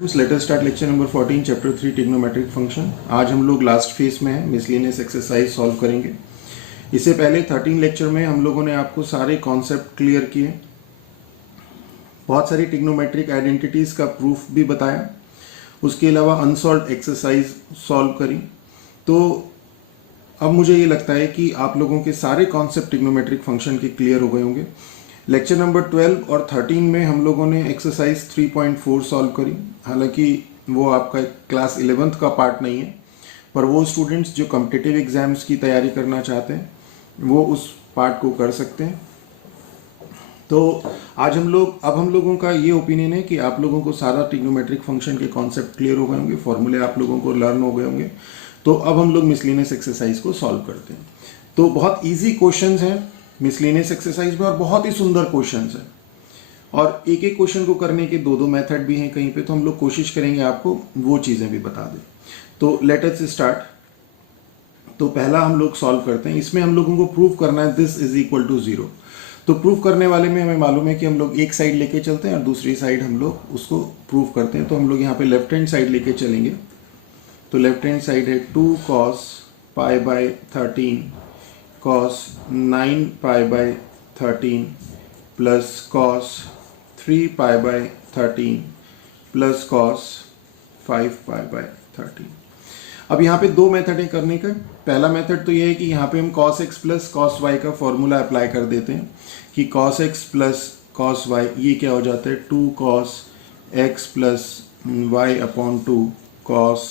Let us start lecture number 14 chapter 3 trigonometric function. आज हम लोग लास्ट फेज में हैं, मिसलेनियस एक्सरसाइज सॉल्व करेंगे। इससे पहले 13 लेक्चर में हम लोगों ने आपको सारे कॉन्सेप्ट क्लियर किए, बहुत सारी ट्रिग्नोमेट्रिक आइडेंटिटीज का प्रूफ भी बताया, उसके अलावा अनसॉल्व्ड एक्सरसाइज सॉल्व करी। तो अब मुझे ये लगता है कि आप लोगों के सारे कॉन्सेप्ट ट्रिग्नोमेट्रिक फंक्शन के क्लियर हो गए होंगे। लेक्चर नंबर 12 और 13 में हम लोगों ने एक्सरसाइज 3.4 सॉल्व करी। हालांकि वो आपका क्लास 11th का पार्ट नहीं है, पर वो स्टूडेंट्स जो कॉम्पिटिटिव एग्जाम्स की तैयारी करना चाहते हैं वो उस पार्ट को कर सकते हैं। तो आज हम लोगों का ये ओपिनियन है कि आप लोगों को सारा ट्रिग्नोमेट्रिक फंक्शन के कॉन्सेप्ट क्लियर हो गए होंगे, फॉर्मूले आप लोगों को लर्न हो गए होंगे। तो अब हम लोग मिसलेनियस एक्सरसाइज को सॉल्व करते हैं। तो बहुत ईजी क्वेश्चंस हैं मिसलेनियस एक्सरसाइज में और बहुत ही सुंदर क्वेश्चंस हैं, और एक एक क्वेश्चन को करने के दो मेथड भी हैं कहीं पे, तो हम लोग कोशिश करेंगे आपको वो चीज़ें भी बता दें। तो लेट अस स्टार्ट। तो पहला हम लोग सॉल्व करते हैं। इसमें हम लोगों को प्रूव करना है दिस इज इक्वल टू 0। तो प्रूव करने वाले में हमें मालूम है कि हम लोग एक साइड लेके चलते हैं और दूसरी साइड हम लोग उसको प्रूव करते हैं। तो हम लोग यहाँ पे लेफ्ट हैंड साइड लेके चलेंगे। तो लेफ्ट हैंड साइड है 2 cos pi by 13 cos 9 pi by 13 plus cos 3 pi by 13 plus cos 5 pi by 13। अब यहाँ पे दो मेथड है करने का। पहला मेथड तो ये है कि यहाँ पे हम cos x plus cos y का फॉर्मूला अप्लाई कर देते हैं कि cos x plus cos y ये क्या हो जाता है 2 cos x plus y upon 2 cos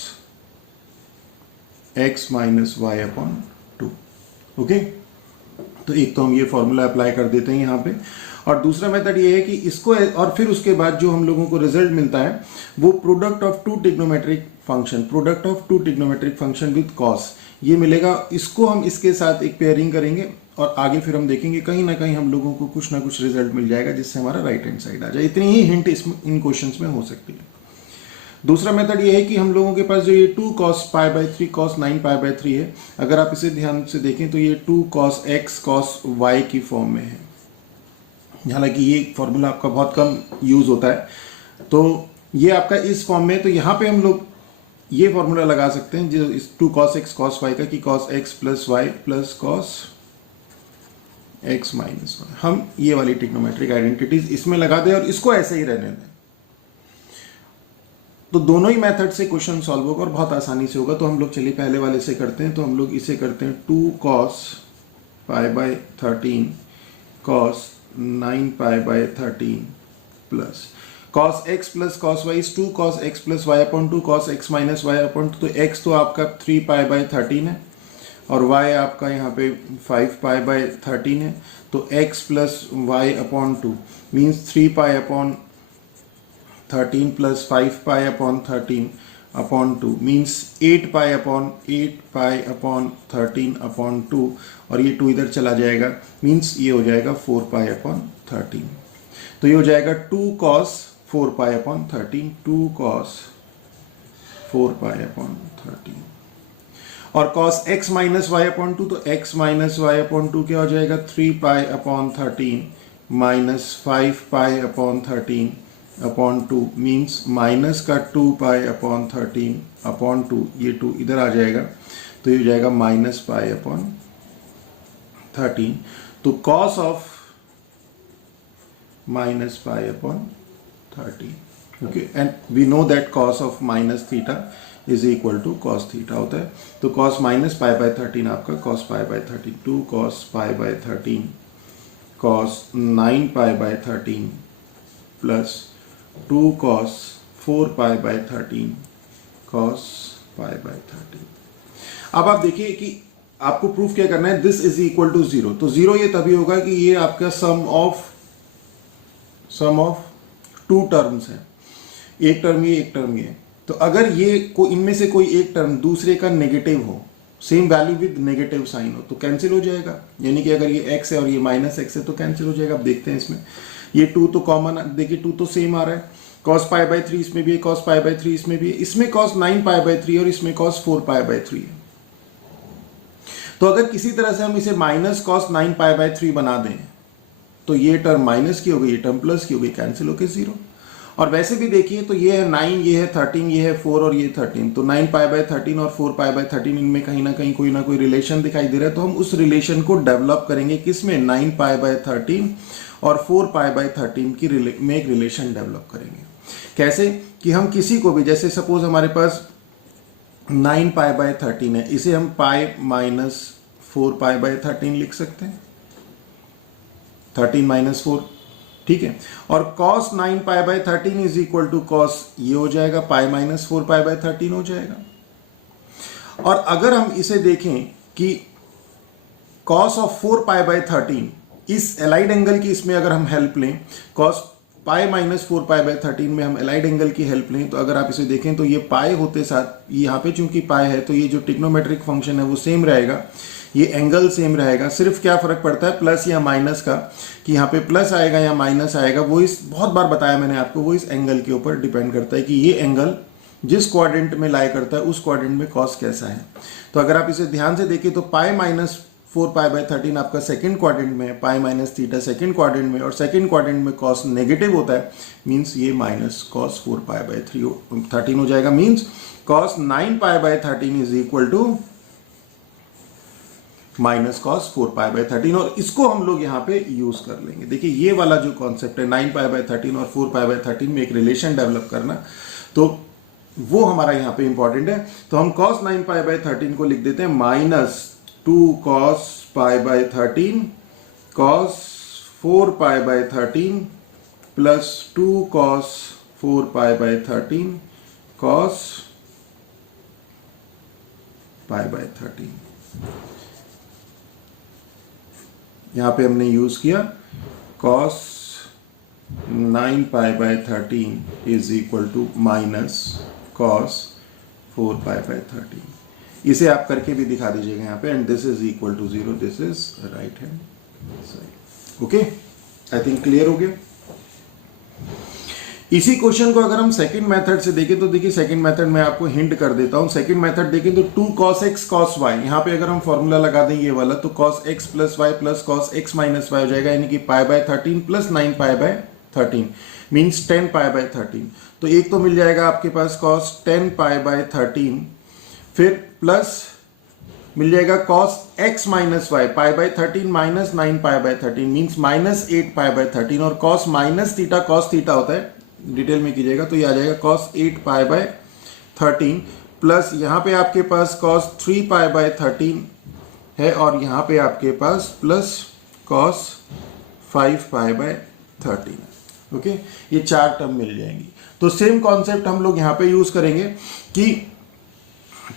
x minus y upon 2। Okay, तो एक तो हम ये फॉर्मूला अप्लाई कर देते हैं यहाँ पे, और दूसरा मेथड ये है कि इसको, और फिर उसके बाद जो हम लोगों को रिजल्ट मिलता है वो product of two trigonometric function with cos ये मिलेगा। इसको हम इसके साथ एक पेयरिंग करेंगे और आगे फिर हम देखेंगे कहीं ना कहीं हम लोगों को कुछ ना कुछ रिजल्ट मिल जाएगा जिससे हमारा राइट हैंड साइड आ जाए। इतनी ही हिंट इन क्वेश्चंस में हो सकती है। दूसरा मेथड ये है कि हम लोगों के पास जो ये 2 cos pi bye 3 cos 9 pi bye 3 है, अगर आप इसे ध्यान से देखें तो ये 2 cos x cos y की फॉर्म में है। हालांकि ये फॉर्मूला आपका बहुत कम यूज होता है, तो ये आपका इस फॉर्म में, तो यहाँ पे हम लोग ये फॉर्मूला लगा सकते हैं जो इस 2 cos x cos y का, कि cos x plus y plus cos x minus y। हम ये वाली ट्रिग्नोमेट्रिक आइडेंटिटीज इसमें लगा दें और इसको ऐसे ही रहने दें। तो दोनों ही मेथड से क्वेश्चन सॉल्व होगा और बहुत आसानी से होगा। तो हम लोग चलिए पहले वाले से करते हैं। तो हम लोग इसे करते हैं 2 cos pi by 13 cos 9 pi by 13 plus cos x plus cos y is 2 cos x plus y upon 2 cos x minus y upon 2। तो x तो आपका 3 पाई बाय 13 है और y आपका यहाँ पे 5 पाई बाय 13 है। तो x plus y upon 2 means 3 पाई अपॉन 13 प्लस 5 पाई अपॉन 13 अपॉन 2 मीन्स 8 पाई अपॉन 13 अपॉन 2, और ये 2 इधर चला जाएगा मीन्स ये हो जाएगा 4 पाई अपॉन 13। तो ये हो जाएगा 2 cos 4 पाई अपॉन 13, 2 cos 4 पाई अपॉन 13, और cos x minus y upon 2, तो x माइनस y अपॉन 2 क्या हो जाएगा 3 पाई अपॉन 13 माइनस 5 पाई अपॉन 13 अपॉन 2 मीन्स माइनस का 2 पाई अपॉन 13 अपॉन 2, ये 2 इधर आ जाएगा तो ये हो जाएगा माइनस पाई अपॉन 13। तो cos of minus pi upon 13। Okay, and we know that cos of minus theta is equal to cos theta होता है। तो कॉस माइनस पाई बाय 13 आपका cos pi by 13, 2 cos pi by 13 cos 9 pi by 13 plus 2 cos 4 pi by 13 cos pi by 13। अब आप देखिए कि आपको proof क्या करना है, दिस इज इक्वल टू 0। तो 0 ये तभी होगा कि ये आपका सम ऑफ टू टर्म्स है, एक टर्म ये एक टर्म ये। तो अगर ये इनमें से कोई एक टर्म दूसरे का नेगेटिव हो, same value with negative sign हो, तो कैंसिल हो जाएगा। यानी कि अगर ये x है और ये माइनस x है तो कैंसिल हो जाएगा। अब देखते हैं इसमें ये 2 तो कॉमन, देखिए 2 तो सेम आ रहा है। cos पाई बाय 3 इसमें भी है, cos पाई बाय 3 इसमें भी है, इसमें cos 9 पाई बाय 3 और इसमें cos 4 पाई बाय 3 है। तो अगर किसी तरह से हम इसे माइनस cos 9 पाई बाय 3 बना दें तो ये टर्म माइनस की हो गई, ये टर्म प्लस की हो गई, कैंसिल होकर 0। और वैसे भी देखिए तो ये है 9, ये है 13, ये है 4 और ये 13, तो 9 पाई बाय 13 और 4 पाई बाय 13 इनमें कहीं ना कोई रिलेशन दिखाई दे रहा है। तो हम उस रिलेशन को डेवलप करेंगे किसमें, 9 पाई बाय 13 और 4 पाई बाय 13 की में एक रिलेशन डेवलप करेंगे। कैसे कि हम किसी को भी, जैसे सपोज हमारे पास 9 पाई बाय 13 है, इसे हम पाई माइनस 4 पाई बाय 13 लिख सकते हैं, 13 माइनस 4, ठीक है। और cos 9 pi by 13 is equal to cos, ये हो जाएगा पाई माइनस 4 पाई बाय 13 हो जाएगा। और अगर हम इसे देखें कि cos ऑफ 4 पाई बाय 13, इस एलाइड एंगल की इसमें अगर हम हेल्प लें, cos pi minus 4 pi by 13 में हम एलाइड एंगल की हेल्प लें, तो अगर आप इसे देखें तो ये पाई होते साथ यहाँ पे चूंकि पाई है तो ये जो ट्रिग्नोमेट्रिक फंक्शन है वो सेम रहेगा, ये एंगल सेम रहेगा। सिर्फ क्या फर्क पड़ता है प्लस या माइनस का, कि यहाँ पे प्लस आएगा या माइनस आएगा, वो इस बहुत बार बताया मैंने आपको, वो इस एंगल के ऊपर डिपेंड करता है कि ये एंगल जिस क्वाड्रेंट में लाई करता है उस क्वाड्रेंट में कॉस कैसा है। तो अगर आप इसे ध्यान से देखें तो पाई माइनस 4 पाई बाय 13 आपका सेकंड क्वाड्रेंट में है, pi minus theta second quadrant में, और सेकंड क्वाड्रेंट में कॉस नेगेटिव होता है, मींस ये माइनस कॉस 4 पाई बाय 13 हो जाएगा। Means cos 9 pi by 13 is equal to minus cos 4 pi by 13, और इसको हम लोग यहाँ पे यूज कर लेंगे। देखिए ये वाला जो कॉन्सेप्ट है 9 पाई बाय 13 और 4 पाई बाय 13 में एक रिलेशन डेवलप करना, तो वो हमारा यहाँ पे इंपॉर्टेंट है। तो हम cos 9 पाई बाय 13 को लिख देते हैं minus 2 cos pi by 13 cos 4 pi by 13 plus 2 cos 4 pi by 13 cos pi by 13। यहां पे हमने यूज किया cos 9 pi by 13 is equal to minus cos 4 pi by 13। इसे आप करके भी दिखा दीजिएगा यहाँ पे, and this is equal to 0, this is right hand side. Okay, I think clear हो गया। इसी क्वेश्चन को अगर हम सेकंड मेथड से देखें तो देखिए सेकंड मेथड में आपको हिंट कर देता हूं। सेकंड मेथड देखें तो 2 cos x cos y, यहां पे अगर हम फॉर्मूला लगा दें ये वाला, तो cos x plus y plus cos x minus y हो जाएगा, यानी कि pi by 13 plus 9 pi by 13 means 10 pi by 13। तो एक तो मिल जाएगा आपके पास cos 10 पाई बाय 13, फिर प्लस मिल जाएगा cos x minus y pi by 13 minus 9 pi by 13 means minus 8 pi by 13, और cos minus theta cos theta होता है, डिटेल में कीजिएगा तो ये आ जाएगा cos 8 पाई बाय 13, प्लस यहाँ पे आपके पास cos 3 पाई बाय 13 है, और यहाँ पे आपके पास plus cos 5 pi by 13। Okay, ये चार टर्म मिल जाएंगी। तो सेम कॉन्सेप्ट हम लोग यहाँ पे यूज करेंगे कि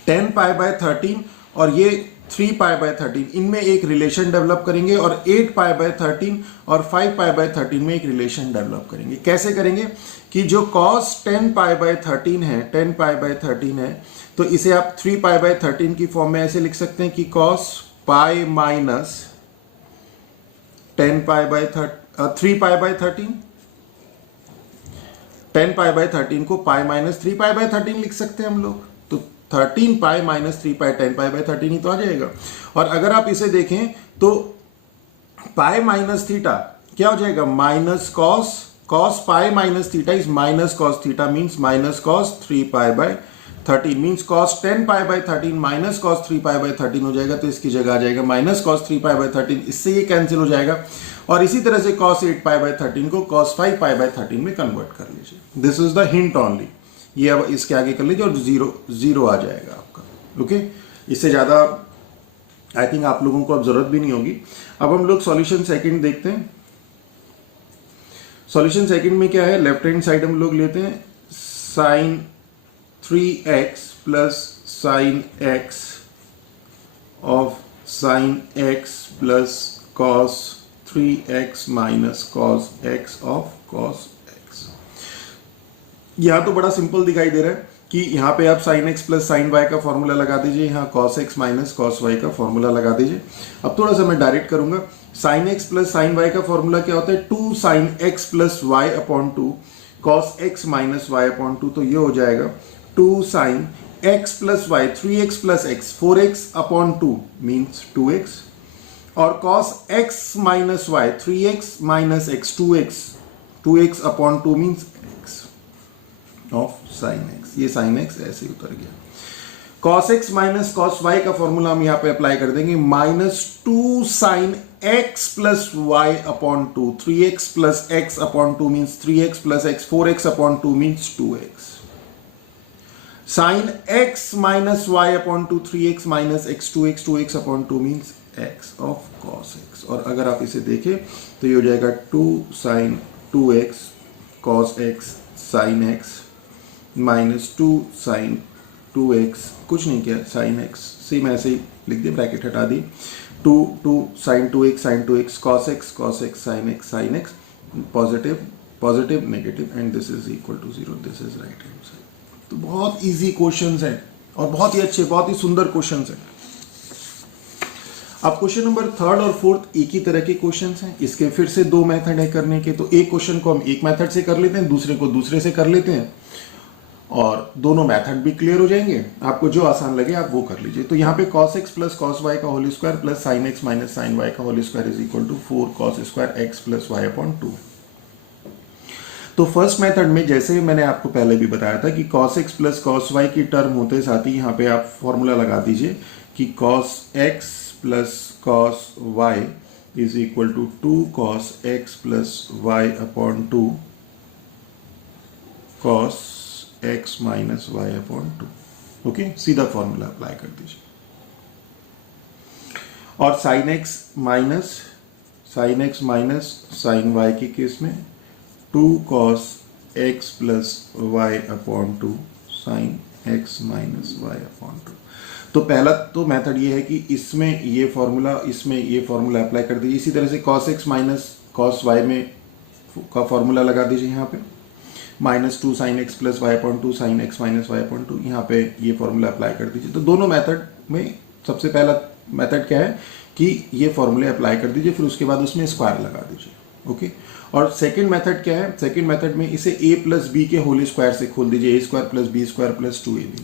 10 पाई बाय 13 और ये 3 पाई बाय 13, इनमें एक रिलेशन डेवलप करेंगे, और 8 पाई बाय 13 और 5 पाई बाय 13 में एक रिलेशन डेवलप करेंगे। कैसे करेंगे कि जो cos 10 पाई बाय 13 है, 10 पाई बाय 13 है, तो इसे आप 3 पाई बाय 13 की फॉर्म में ऐसे लिख सकते हैं कि cos pi minus 10 pi bye 3 pi by 13, 10 pi by 13 को पाई माइनस 3 पाई बाय 13 लिख सकते हैं हम लोग, तो 13 pi minus 3 pi 10 pi by 13 ही तो आ जाएगा। और अगर आप इसे देखें तो पाई माइनस थीटा क्या हो जाएगा, minus cos pi minus theta is minus cos theta means minus cos 3 pi by 13 means cos 10 pi by 13 minus cos 3 pi by 13 हो जाएगा, तो इसकी जगह आ जाएगा माइनस cos 3 पाई बाय 13, इससे ये कैंसिल हो जाएगा। और इसी तरह से cos 8 पाई बाय 13 को cos 5 पाई बाय 13 में कन्वर्ट कर लीजिए। This is the hint only, ये अब इसके आगे कर लीजिए और जीरो आ जाएगा आपका। ओके, इससे ज्यादा आई थिंक आप लोगों को अब जरूरत भी नहीं होगी। अब हम लोग सॉल्यूशन सेकंड देखते हैं। सॉल्यूशन सेकंड में क्या है, लेफ्ट हैंड साइड हम लोग लेते हैं sin 3x plus sin x of sin x plus cos 3x minus cos x of cos x। यहां तो बड़ा सिंपल दिखाई दे रहा है कि यहाँ पे आप sin x plus sin y का फॉर्मूला लगा दीजिए, यहाँ cos x minus cos y का फॉर्मूला लगा दीजिए। अब थोड़ा सा मैं डायरेक्ट करूंगा। sin x plus sin y का फॉर्मूला क्या होता है, 2 sin x plus y upon 2 cos x minus y upon 2, तो ये हो जाएगा 2 sin x plus y 3x plus x 4x upon 2 means 2x, और cos x minus y 3x minus x 2x upon 2 means x। Of sine x. ये sine x ऐसे ही उतर गया। cos x minus cos y का formula हम यहां पे apply कर देंगे, -2 sine x plus y upon 2, 3x plus x upon 2 means 3x plus x, 4x upon 2 means 2x, sine x minus y upon 2, 3x minus x, 2x, 2x upon 2 means x of cos x। और अगर आप इसे देखें तो ये हो जाएगा 2 sine 2x cos x sine x minus 2 sine 2x, कुछ नहीं किया, साइन x सेम ऐसे ही लिख दिया, ब्रैकेट हटा दी, 2 sine 2x cos x sine x positive positive negative and this is equal to 0, this is right hand side. तो बहुत इजी क्वेश्चंस हैं और बहुत ही अच्छे, बहुत ही सुंदर क्वेश्चंस हैं। अब क्वेश्चन नंबर थर्ड और फोर्थ एक ही तरह के क्वेश्चंस हैं। इसके फिर से दो मेथड है करने के, तो एक क्वेश्चन को हम एक मेथड से कर लेते हैं, दूसरे को दूसरे से कर लेते हैं और दोनों मेथड भी क्लियर हो जाएंगे। आपको जो आसान लगे आप वो कर लीजिए। तो यहाँ पे cos x plus cos y का whole square plus sin x minus sin y का whole square is equal to 4 cos square x plus y upon 2। तो फर्स्ट मेथड में जैसे मैंने आपको पहले भी बताया था कि cos x plus cos y की टर्म होते साथ ही यहाँ पे आप फॉर्मूला लगा दीजिए कि cos x plus cos y is equal to 2 cos x plus y upon 2 cos x minus y upon 2। Okay, सीधा फॉर्मूला अप्लाई कर दीजिए। और sin x minus sin y के केस में 2 cos x plus y upon 2 sin x minus y upon 2। तो पहला तो method ये है कि इसमें ये फॉर्मूला अप्लाई कर दीजिए। इसी तरह से cos x minus cos y में का फॉर्मूला लगा दीजिए यहाँ पे, -2 sin x plus y upon 2 sin x minus y upon 2, यहाँ पे ये फॉर्मूला अप्लाई कर दीजिए। तो दोनों मेथड में सबसे पहला मेथड क्या है कि ये फॉर्मूले अप्लाई कर दीजिए, फिर उसके बाद उसमें स्क्वायर लगा दीजिए। ओके, और सेकंड मेथड क्या है, सेकंड मेथड में इसे a प्लस बी के होल स्क्वायर से खोल दीजिए, a square plus b square plus 2ab।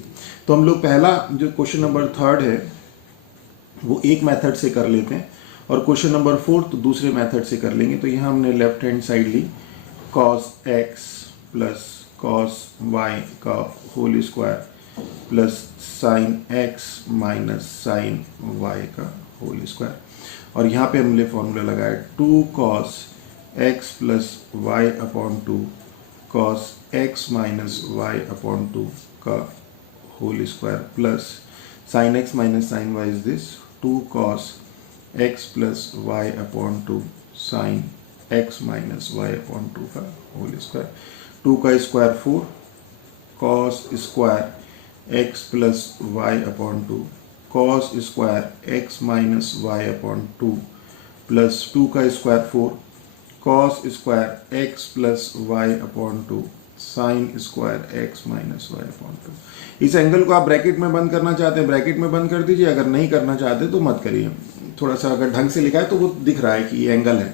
तो हम लोग पहला जो क्वेश्चन नंबर थर्ड है वो एक मेथड से कर लेते हैं और क्वेश्चन नंबर फोर्थ दूसरे मेथड से कर लेंगे। तो यहाँ हमने लेफ्ट हैंड साइड ली cos x plus cos y का whole square plus sin x minus sin y का होल स्क्वायर, और यहाँ पे हमने फॉर्मूला लगाया 2 cos x plus y upon 2 cos x minus y upon 2 का whole square plus sin x minus sin y is this 2 cos x plus y upon 2 sin x minus y upon 2 का whole square, 2 का square 4 cos square x plus y upon 2 cos square x minus y upon 2 plus 2 का square 4 cos square x plus y upon 2 sin square x minus y upon 2। इस angle को आप bracket में बंद करना चाहते हैं ब्रैकेट में बंद कर दीजिए, अगर नहीं करना चाहते तो मत करिए। थोड़ा सा अगर ढंग से लिखा है तो वो दिख रहा है कि ये एंगल है।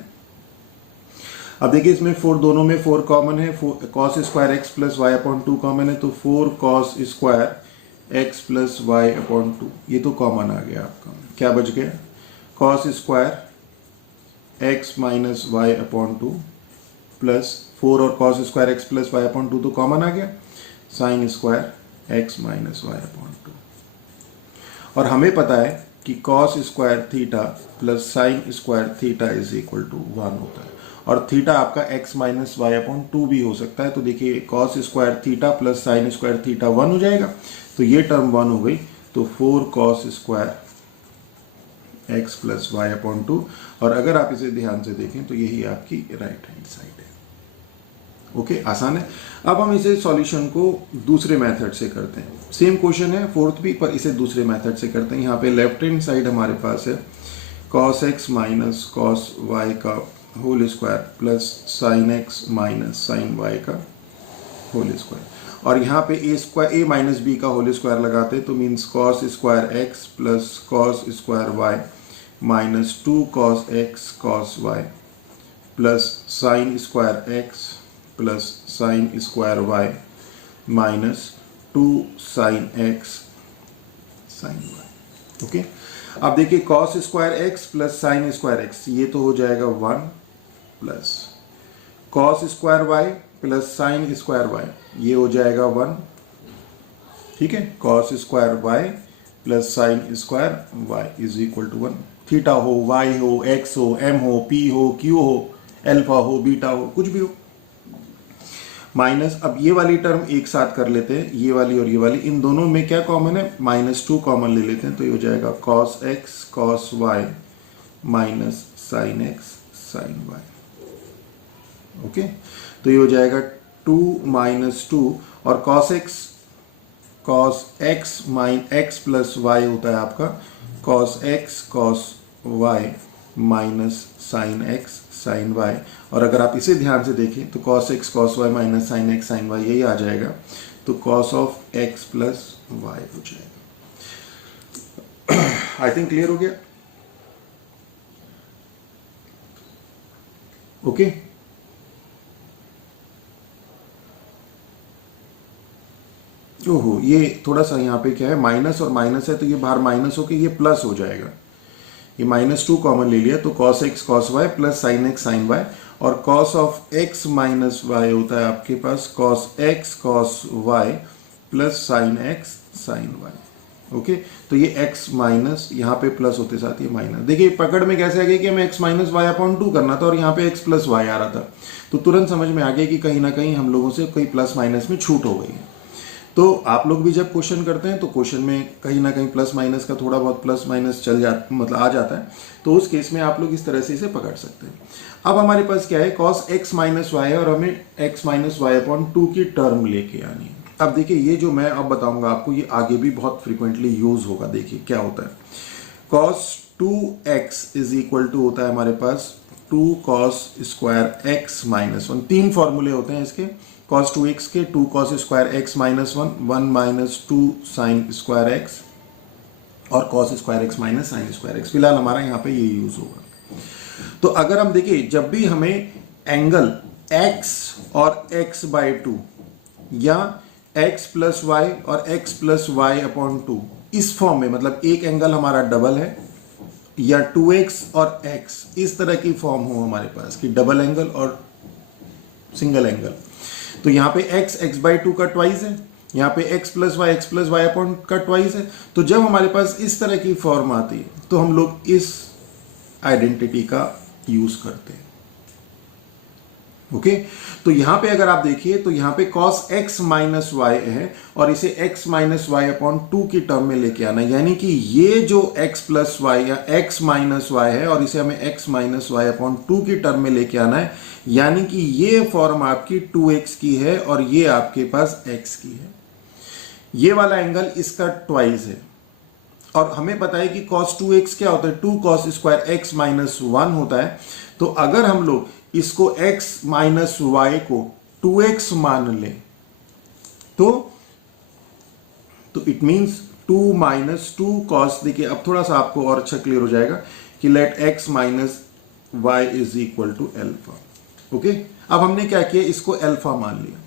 अब देखिए इसमें 4, दोनों में 4 कॉमन है, cos square x plus y upon 2 common है, तो 4 cos square x plus y upon 2 ये तो कॉमन आ गया आपका। क्या बच गया, cos square x minus y upon 2 plus 4 और cos square x plus y upon 2 तो कॉमन आ गया, sin square x minus y upon 2। और हमें पता है कि cos square theta plus sin square theta is equal to 1 होता है, और थीटा आपका x माइनस वाई अपॉन 2 भी हो सकता है। तो देखिए cos square theta plus sine square theta 1 हो जाएगा, तो ये टर्म 1 हो गई, तो 4 cos square x plus y upon 2। और अगर आप इसे ध्यान से देखें तो यही आपकी राइट हैंड साइड है। ओके, आसान है। अब हम इसे सॉल्यूशन को दूसरे मेथड से करते हैं। सेम क्वेश्चन है फोर्थ भी, पर इसे दूसरे मेथड से करते हैं। यहाँ पे लेफ्ट हैंड साइड हमारे पास है cos x minus cos y का whole square plus sine x minus sine y का होल स्क्वायर, और यहाँ पे a माइनस b का होल स्क्वायर लगाते हैं, तो means cos square x plus cos square y minus 2 cos x cos y plus sine square x plus sine square y minus 2 sine x sine y। Okay, अब देखिए cos square x plus sine square x, ये तो हो जाएगा 1 plus cos square y plus sine square y, ये हो जाएगा 1। ठीक है, cos square y plus sine square y is equal to 1। Theta हो, वाई हो, एक्स हो, एम हो, पी हो, क्यू हो, एल्फा हो, बीटा हो, कुछ भी हो, माइनस। अब ये वाली टर्म एक साथ कर लेते हैं, ये वाली और ये वाली, इन दोनों में क्या कॉमन है, -2 कॉमन ले लेते हैं, तो ये हो जाएगा cos x cos y minus sine x sine y. Okay, तो ये हो जाएगा 2 - 2, और cos x mine x plus y होता है आपका cos x cos y minus sine x sine y. और अगर आप इसे ध्यान से देखें तो cos x cos y minus sine x sine y यही आ जाएगा, तो cos of x plus y हो जाएगा। आई थिंक क्लियर हो गया। ओके, ओहो, ये थोड़ा सा यहाँ पे क्या है, माइनस और माइनस है, तो ये बाहर माइनस होके ये प्लस हो जाएगा। ये -2 कॉमन ले लिया, तो cos x cos y plus sine x sine y, और cos of x minus y होता है आपके पास cos x cos y plus sine x sine y. Okay, तो ये x माइनस यहाँ पे प्लस होते साथ ये माइनस। देखिए पकड़ में कैसे आ गया कि हमें x माइनस वाई अपॉन 2 करना था और यहाँ पे x प्लस वाई आ रहा था, तो तुरंत समझ में आ गया कि कहीं ना कहीं हम लोगों से कोई प्लस माइनस में छूट हो गई है। तो आप लोग भी जब क्वेश्चन करते हैं तो क्वेश्चन में कहीं ना कहीं प्लस माइनस का थोड़ा बहुत प्लस माइनस मतलब आ जाता है, तो उस केस में आप लोग इस तरह से इसे पकड़ सकते हैं। अब हमारे पास क्या है, कॉस एक्स माइनस वाई है और हमें एक्स माइनस वाई अपॉन 2 की टर्म लेके आनी है। अब देखिए ये जो मैं अब बताऊंगा आपको, ये आगे भी बहुत फ्रिक्वेंटली यूज होगा। देखिए क्या होता है, cos 2x is equal to होता है हमारे पास 2 कॉस स्क्वायर एक्स माइनस 1। 3 फॉर्मूले होते हैं इसके, cos 2x के 2 cos square x minus 1, 1 minus 2 sine square x, और cos square x minus sine square x. फिलहाल हमारा यहाँ पे ये यूज होगा। तो अगर हम देखिए जब भी हमें एंगल x और x बाई 2 या x प्लस वाई और x प्लस वाई अपॉन 2 इस फॉर्म में, मतलब एक एंगल हमारा डबल है या 2x और x इस तरह की फॉर्म हो हमारे पास कि डबल एंगल और सिंगल एंगल, तो यहाँ पे x बाई 2 का ट्वाइस है, यहाँ पे x प्लस वाई अपॉन का ट्वाइस है। तो जब हमारे पास इस तरह की फॉर्म आती है तो हम लोग इस आइडेंटिटी का यूज करते हैं। ओके, तो यहाँ पे अगर आप देखिए तो यहाँ पे cos x माइनस वाई है और इसे x माइनस वाई अपॉन 2 की टर्म में लेके आना है, यानी कि ये जो x प्लस वाई या x माइनस वाई है और इसे हमें x माइनस वाई अपॉन 2 की टर्म में लेके आना है, यानी कि ये फॉर्म आपकी 2x की है और ये आपके पास x की है। ये वाला एंगल इसका ट्वाइस है और हमें पता है कि cos 2x क्या होता है, 2 cos स्क्वायर x माइनस 1 होता है। तो अगर हम लोग इसको x माइनस वाई को 2x मान लें तो इट मींस 2 माइनस 2 cos, देखिए अब थोड़ा सा आपको और अच्छा क्लियर हो जाएगा कि let x minus y is equal to alpha. Okay, अब हमने क्या किया, इसको अल्फा मान लिया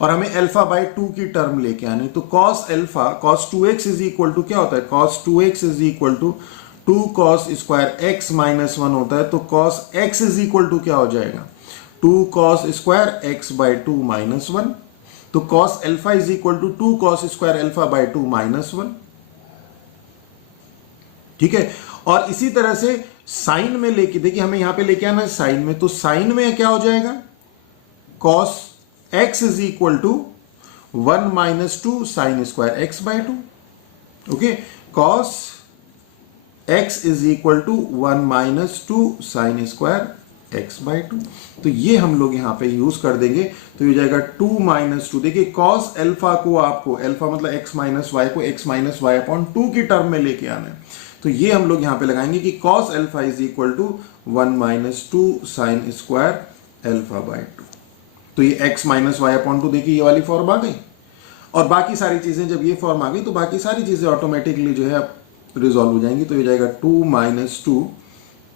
और हमें अल्फा बाई 2 की टर्म लेके आनी, तो cos alpha cos 2x is equal to क्या होता है, cos 2x is equal to 2 cos square x minus 1 होता है, तो cos x is equal to क्या हो जाएगा, 2 cos square x by 2 minus 1। तो cos alpha is equal to 2 cos square alpha by 2 minus 1। ठीक है, और इसी तरह से साइन में लेके, देखिए हमें यहां पे लेके आना है साइन में, तो साइन में क्या हो जाएगा, cos x is equal to 1 minus 2 sine square x by 2। Okay, cos x is equal to 1 minus 2 sine square x by 2। तो ये हम लोग यहां पे यूज कर देंगे, तो ये जाएगा 2 माइनस 2। देखिए cos अल्फा को आपको, अल्फा मतलब x माइनस वाई को x माइनस वाई अपॉन 2 की टर्म में लेके आना है, तो ये हम लोग यहां पे लगाएंगे कि cos alpha is equal to 1 minus 2 sine square alpha by 2। तो ये x माइनस वाई अपॉन 2, देखिए ये वाली फॉर्म आ गई, और बाकी सारी चीजें जब ये फॉर्म आ गई तो बाकी सारी चीजें ऑटोमेटिकली जो है रिजॉल्व हो जाएंगी। तो ये जाएगा 2 minus 2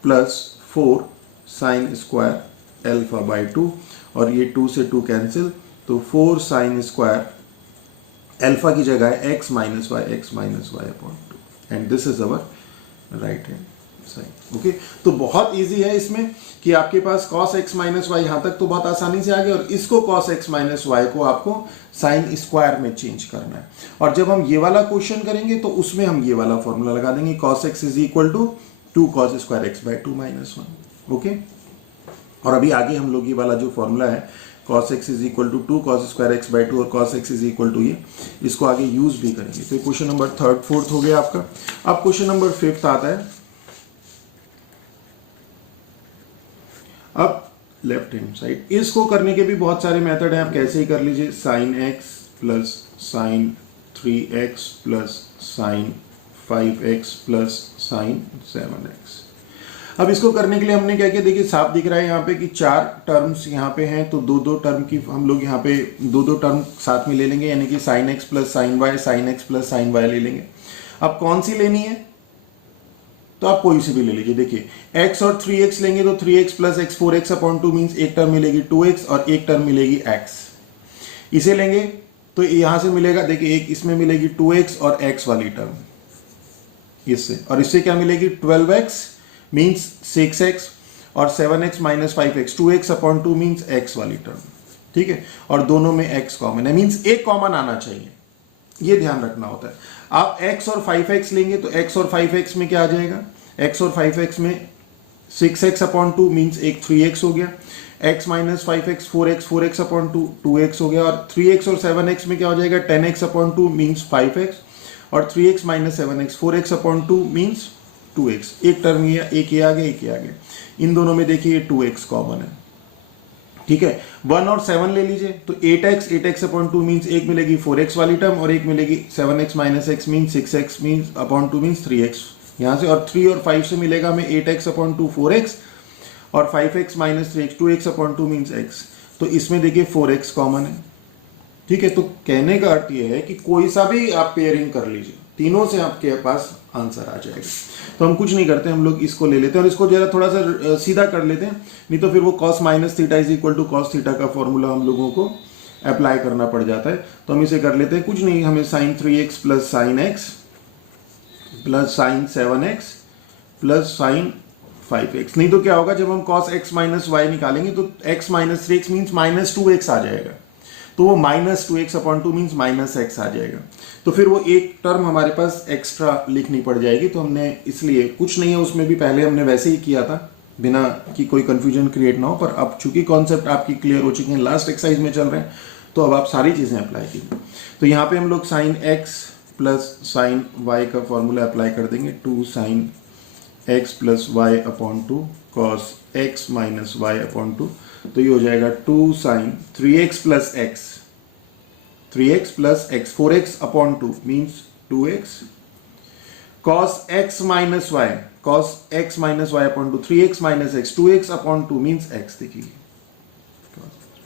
plus 4 sign square alpha by 2, और ये 2 से 2 कैंसिल, तो 4 साइन स्क्वायर अल्फा की जगह है x minus y upon 2, and this is our right hand side. Okay, तो बहुत इजी है इसमें कि आपके पास cos x माइनस वाई, यहां तक तो बहुत आसानी से आ गया, और इसको cos x माइनस वाई को आपको साइन स्क्वायर में चेंज करना है। और जब हम ये वाला क्वेश्चन करेंगे तो उसमें हम ये वाला फॉर्मूला लगा देंगे, cos x is equal to 2 cos square x by 2 minus 1। Okay, और अभी आगे हम लोग ये वाला जो फॉर्मूला है cos x is equal to 2 cos square x by 2 और cos x is equal to ये, इसको आगे यूज भी करेंगे। तो क्वेश्चन नंबर 3rd 4th हो गया आपका। अब क्वेश्चन नंबर 5th आता है। अब लेफ्ट हैंड साइड, इसको करने के भी बहुत सारे मेथड हैं, आप कैसे ही कर लीजिए। Sine x plus sine 3x plus sine 5x plus sine 7x। अब इसको करने के लिए हमने क्या किया, देखिए साफ दिख रहा है यहाँ पे कि 4 टर्म्स यहाँ पे हैं, तो दो टर्म की हम लोग यहाँ पे दो टर्म साथ में ले लेंगे, यानी कि sine x plus sine y, sine x plus sine y ले लेंगे। अब कौन सी लेनी है, तो आप कोई सी भी ले लीजिए। देखिए x और 3x लेंगे तो 3x plus x 4x upon 2 means एक टर्म मिलेगी 2x और एक टर्म मिलेगी x। इसे लेंगे तो यहां से मिलेगा, देखिए एक इसमें मिलेगी 2x और x वाली टर्म इससे, और इससे क्या मिलेगी 12x मीन्स 6x और 7x minus 5x 2x upon 2 means x वाली टर्म। ठीक है, और दोनों में x कॉमन है, मीन्स एक कॉमन आना चाहिए, ये ध्यान रखना होता है। आप x और 5x लेंगे तो x और 5x में क्या आ जाएगा, x और 5x में 6x अपॉन 2 मीन्स एक 3x हो गया, x minus 5x 4x upon 2 2x हो गया, और 3x और 7x में क्या हो जाएगा 10x अपॉन 2 मीन्स 5x, और 3x minus 7x 4x upon 2 means 2x। एक टर्म ये, एक ये आ गया, एक ये आ गया, इन दोनों में देखिए 2x कॉमन है। ठीक है, 1 और 7 ले लीजिए तो 8x अपॉन 2 मीन्स एक मिलेगी 4x वाली टर्म और एक मिलेगी 7x minus x means 6x means upon 2 means 3x यहाँ से, और 3 और 5 से मिलेगा हमें 8x अपॉन 2 4x और 5x minus 3x 2x upon 2 means x। तो इसमें देखिए 4x कॉमन है। ठीक है, तो कहने का अर्थ यह है कि कोई सा भी आप पेयरिंग कर लीजिए, तीनों से आपके पास आंसर आ जाएगा। तो हम कुछ नहीं करते, हम लोग इसको ले लेते हैं और इसको जरा थोड़ा सा सीधा कर लेते हैं, नहीं तो फिर वो cos minus theta is equal to cos theta का फॉर्मूला हम लोगों को अप्लाई करना पड़ जाता है। तो हम इसे कर लेते हैं, कुछ नहीं, हमें sine 3x plus sine x plus sine 7x plus sine 5x, नहीं तो क्या होगा जब हम cos x माइनस वाई निकालेंगे तो x minus 3x means minus 2x आ जाएगा, तो वो minus 2x upon 2 means minus x आ जाएगा। तो फिर वो एक टर्म हमारे पास एक्स्ट्रा लिखनी पड़ जाएगी, तो हमने इसलिए कुछ नहीं है उसमें भी, पहले हमने वैसे ही किया था बिना कि कोई कंफ्यूजन क्रिएट ना हो, पर अब चूंकि कॉन्सेप्ट आपकी क्लियर हो चुके हैं, लास्ट एक्सरसाइज में चल रहे हैं, तो अब आप सारी चीजें अप्लाई कीजिए। तो यहाँ पे हम लोग sine x plus sine y का फॉर्मूला अप्लाई कर देंगे, 2 sine x plus y upon 2 cos x minus y upon 2, तो ये हो जाएगा 2 sine 3x plus x 3x plus x 4x upon 2 means 2x cos x minus y cos x minus y upon 2 3x minus x 2x upon 2 means x। देखिए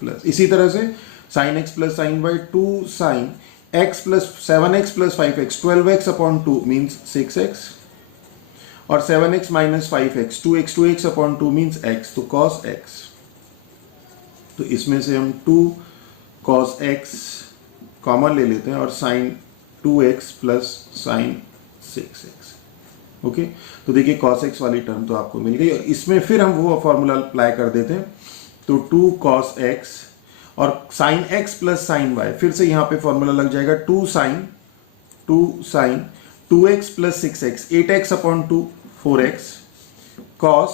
plus इसी तरह से sine x plus sine y 2 sine x plus 7x plus 5x 12x upon 2 means 6x, और 7x minus 5x 2x upon 2 means x, तो cos x। तो इसमें से हम 2 cos x कॉमन ले लेते हैं और sign 2x plus sign 6x। Okay, तो देखिए cos x वाली टर्म तो आपको मिल गई, और इसमें फिर हम वो फॉर्मूला अप्लाई कर देते हैं, तो 2 cos x और sine x plus sine y, फिर से यहाँ पे फॉर्मूला लग जाएगा 2 sine 2x plus 6x 8x upon 2 4x cos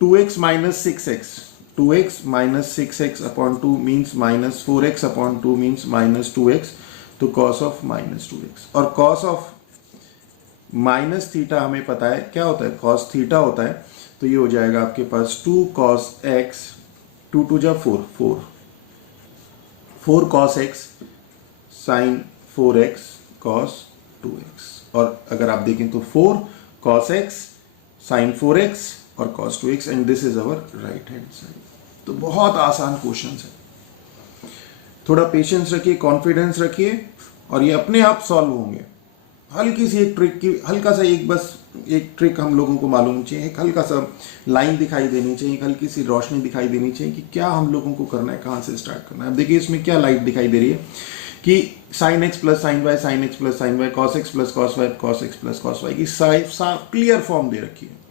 2x minus 6x 2x minus 6x upon 2 means minus 4x upon 2 means minus 2x, तो cos ऑफ माइनस 2x, और cos of minus theta हमें पता है क्या होता है, cos थीटा होता है, तो ये हो जाएगा आपके पास 2 cos x 2 2 जा 4 cos x sign 4x cos 2x, और अगर आप देखें तो 4 cos x साइन 4x और cos 2x, and this is our right hand side. तो बहुत आसान क्वेश्चन है, थोड़ा पेशेंस रखिए, कॉन्फिडेंस रखिए, और ये अपने आप सॉल्व होंगे। हल्की सी एक ट्रिक की, हल्का सा एक बस एक ट्रिक हम लोगों को मालूम चाहिए, एक हल्का सा लाइन दिखाई देनी चाहिए, एक हल्की सी रोशनी दिखाई देनी चाहिए कि क्या हम लोगों को करना है, कहाँ से स्टार्ट करना है। अब देखिए इसमें क्या लाइट दिखाई दे रही है कि sine x plus sine y sine x plus sine y cos x plus cos y cos x plus cos y की साफ क्लियर फॉर्म दे रखी है।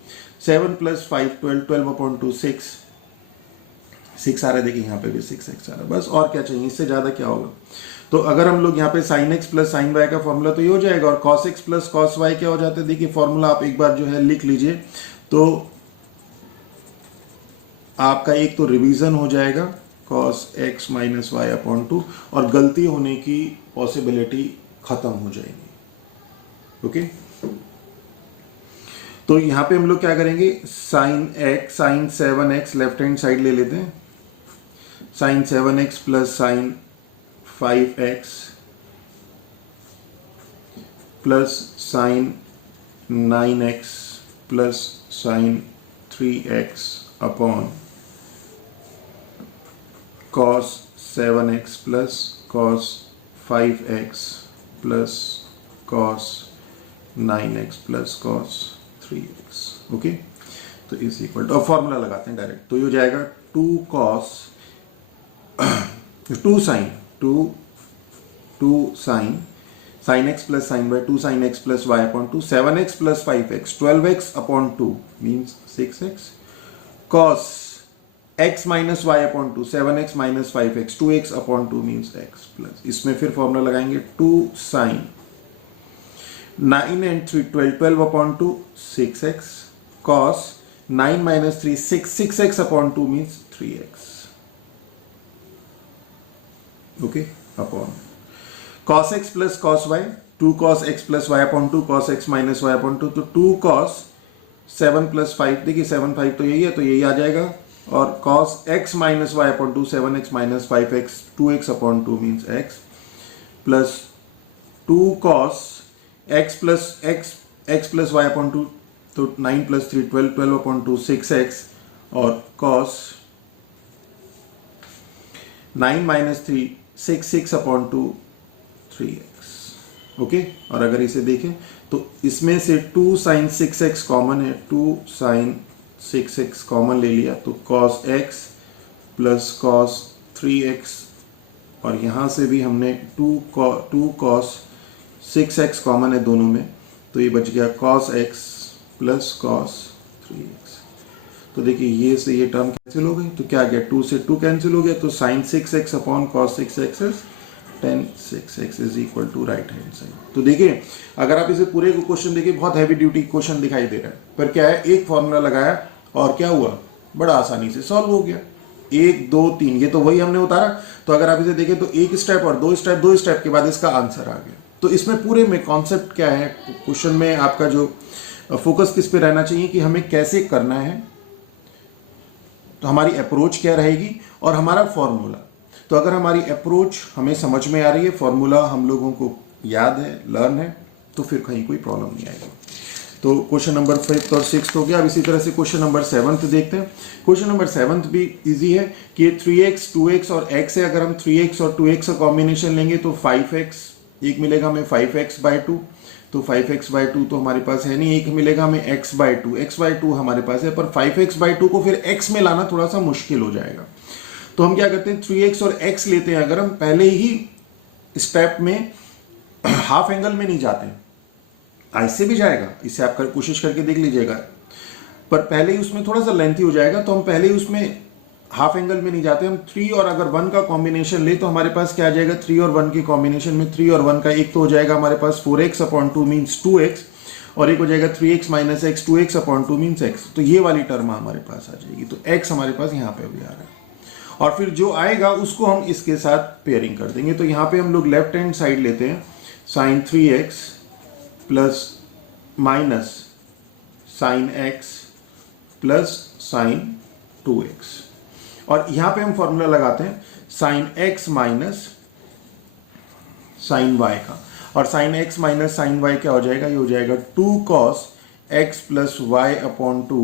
7 प्लस 5 12, 12/2 6 आ रहा है, देखिए यहाँ पे भी 6x आ रहा है, बस और क्या चाहिए, इससे ज़्यादा क्या होगा। तो अगर हम लोग यहाँ पे sin x plus sin y का फॉर्मूला तो ये हो जाएगा, और cos x plus cos y क्या हो जाता है, देखिए फॉर्मूला आप एक बार जो है लिख लीजिए, तो आपका एक तो रिवीजन हो जाएगा cos x minus y upon 2, और गलती होने की पॉसिबिलिटी खत्म हो जाएगी। ओके, तो यहाँ पे हम लोग क्या करेंगे, sin 7x left hand side ले लेते हैं, sin 7x plus sin 5x plus sin 9x plus sin 3x upon cos 7x plus cos 5x plus cos 9x plus cos 3x। Okay, तो इज इक्वल टू, अब formula लगाते हैं direct, तो ये हो जाएगा 2 cos 2 sin sin x plus sin y, 2 sin x plus y upon 2, 7x plus 5x 12x upon 2 means 6x, cos x minus y upon 2, 7x minus 5x 2x upon 2 means x plus, इसमें फिर formula लगाएंगे 2 sin 9 and 3 12, 12 upon 2 6x, cos 9 minus 3 6x upon 2 means 3x. Okay, upon cos x plus cos y, 2 cos x plus y upon 2 cos x minus y upon 2, तो 2 cos 7 plus 5, देखिए 7 5 तो यही है, तो यही आ जाएगा, और cos x minus y upon 2 7x minus 5x 2x upon 2 means x, plus 2 cos x plus y upon 2, तो 9 plus 3 12, 12 upon 2 6x, और cos 9 minus 3 6 upon 2 3x। Okay, और अगर इसे देखें तो इसमें से 2 sin 6x कॉमन है, 2 sin 6x कॉमन ले लिया, तो cos x plus cos 3x, और यहाँ से भी हमने 2 cos 6x कॉमन है दोनों में, तो ये बच गया cos x plus cos 3x। तो देखिए ये से ये टर्म कैंसिल हो गई, तो क्या गया, 2 से 2 कैंसिल हो गया, तो sin 6x upon cos 6x is tan 6x is equal to right hand side. तो देखिए अगर आप इसे पूरे को क्वेश्चन देखिए, बहुत हैवी ड्यूटी क्वेश्चन दिखाई दे रहा है, पर क्या है, एक फॉर्मूला लगाया और क्या हुआ, बड़ा आसानी से सॉल्व हो गया, 1 2 3, ये तो वही हमने उतारा। तो अगर आप इसे देखें तो एक स्टेप और दो स्टेप के बाद इसका आंसर आ गया। तो इसमें पूरे में कॉन्सेप्ट क्या है, क्वेश्चन में आपका जो फोकस किस पे रहना चाहिए कि हमें कैसे करना है, तो हमारी अप्रोच क्या रहेगी और हमारा फॉर्मूला। तो अगर हमारी अप्रोच हमें समझ में आ रही है, फॉर्मूला हम लोगों को याद है, लर्न है, तो फिर कहीं कोई प्रॉब्लम नहीं आएगी। तो क्वेश्चन नंबर 5th और 6th हो गया। अब इसी तरह से क्वेश्चन नंबर 7th देखते हैं। क्वेश्चन नंबर 7th भी इजी है कि 3x 2x और x है, अगर हम 3x और 2x का कॉम्बिनेशन लेंगे तो 5x, एक मिलेगा हमें 5x/2, तो 5x/2 तो हमारे पास है नहीं, एक मिलेगा हमें x/2 हमारे पास है, पर 5x/2 को फिर x में लाना थोड़ा सा मुश्किल हो जाएगा। तो हम क्या करते हैं, 3x और x लेते हैं। अगर हम पहले ही स्टेप में हाफ एंगल में नहीं जाते, ऐसे भी जाएगा, इससे आप कोशिश करके देख लीजिएगा, पर पहले ही उसमें थोड़ा सा लेंथी हो जाएगा, तो हम पहले ही उसमें हाफ एंगल में नहीं जाते, हम 3 और अगर 1 का कॉम्बिनेशन ले तो हमारे पास क्या आ जाएगा, 3 और 1 के कॉम्बिनेशन में 3 और 1 का एक तो हो जाएगा हमारे पास 4x/2 मीन्स 2x, और एक हो जाएगा 3x minus x 2x/2 means x। तो ये वाली टर्म हमारे पास आ जाएगी, तो x हमारे पास यहाँ पे भी आ रहा है, और फिर जो आएगा उसको हम इसके साथ पेयरिंग कर देंगे। तो यहाँ पे हम लोग लेफ्ट हैंड साइड लेते हैं, sin 3x plus minus sin x plus sin 2x, और यहां पे हम फॉर्मूला लगाते हैं sin x minus sin y का, और sin x minus sin y क्या हो जाएगा, ये हो जाएगा 2 cos x plus y upon 2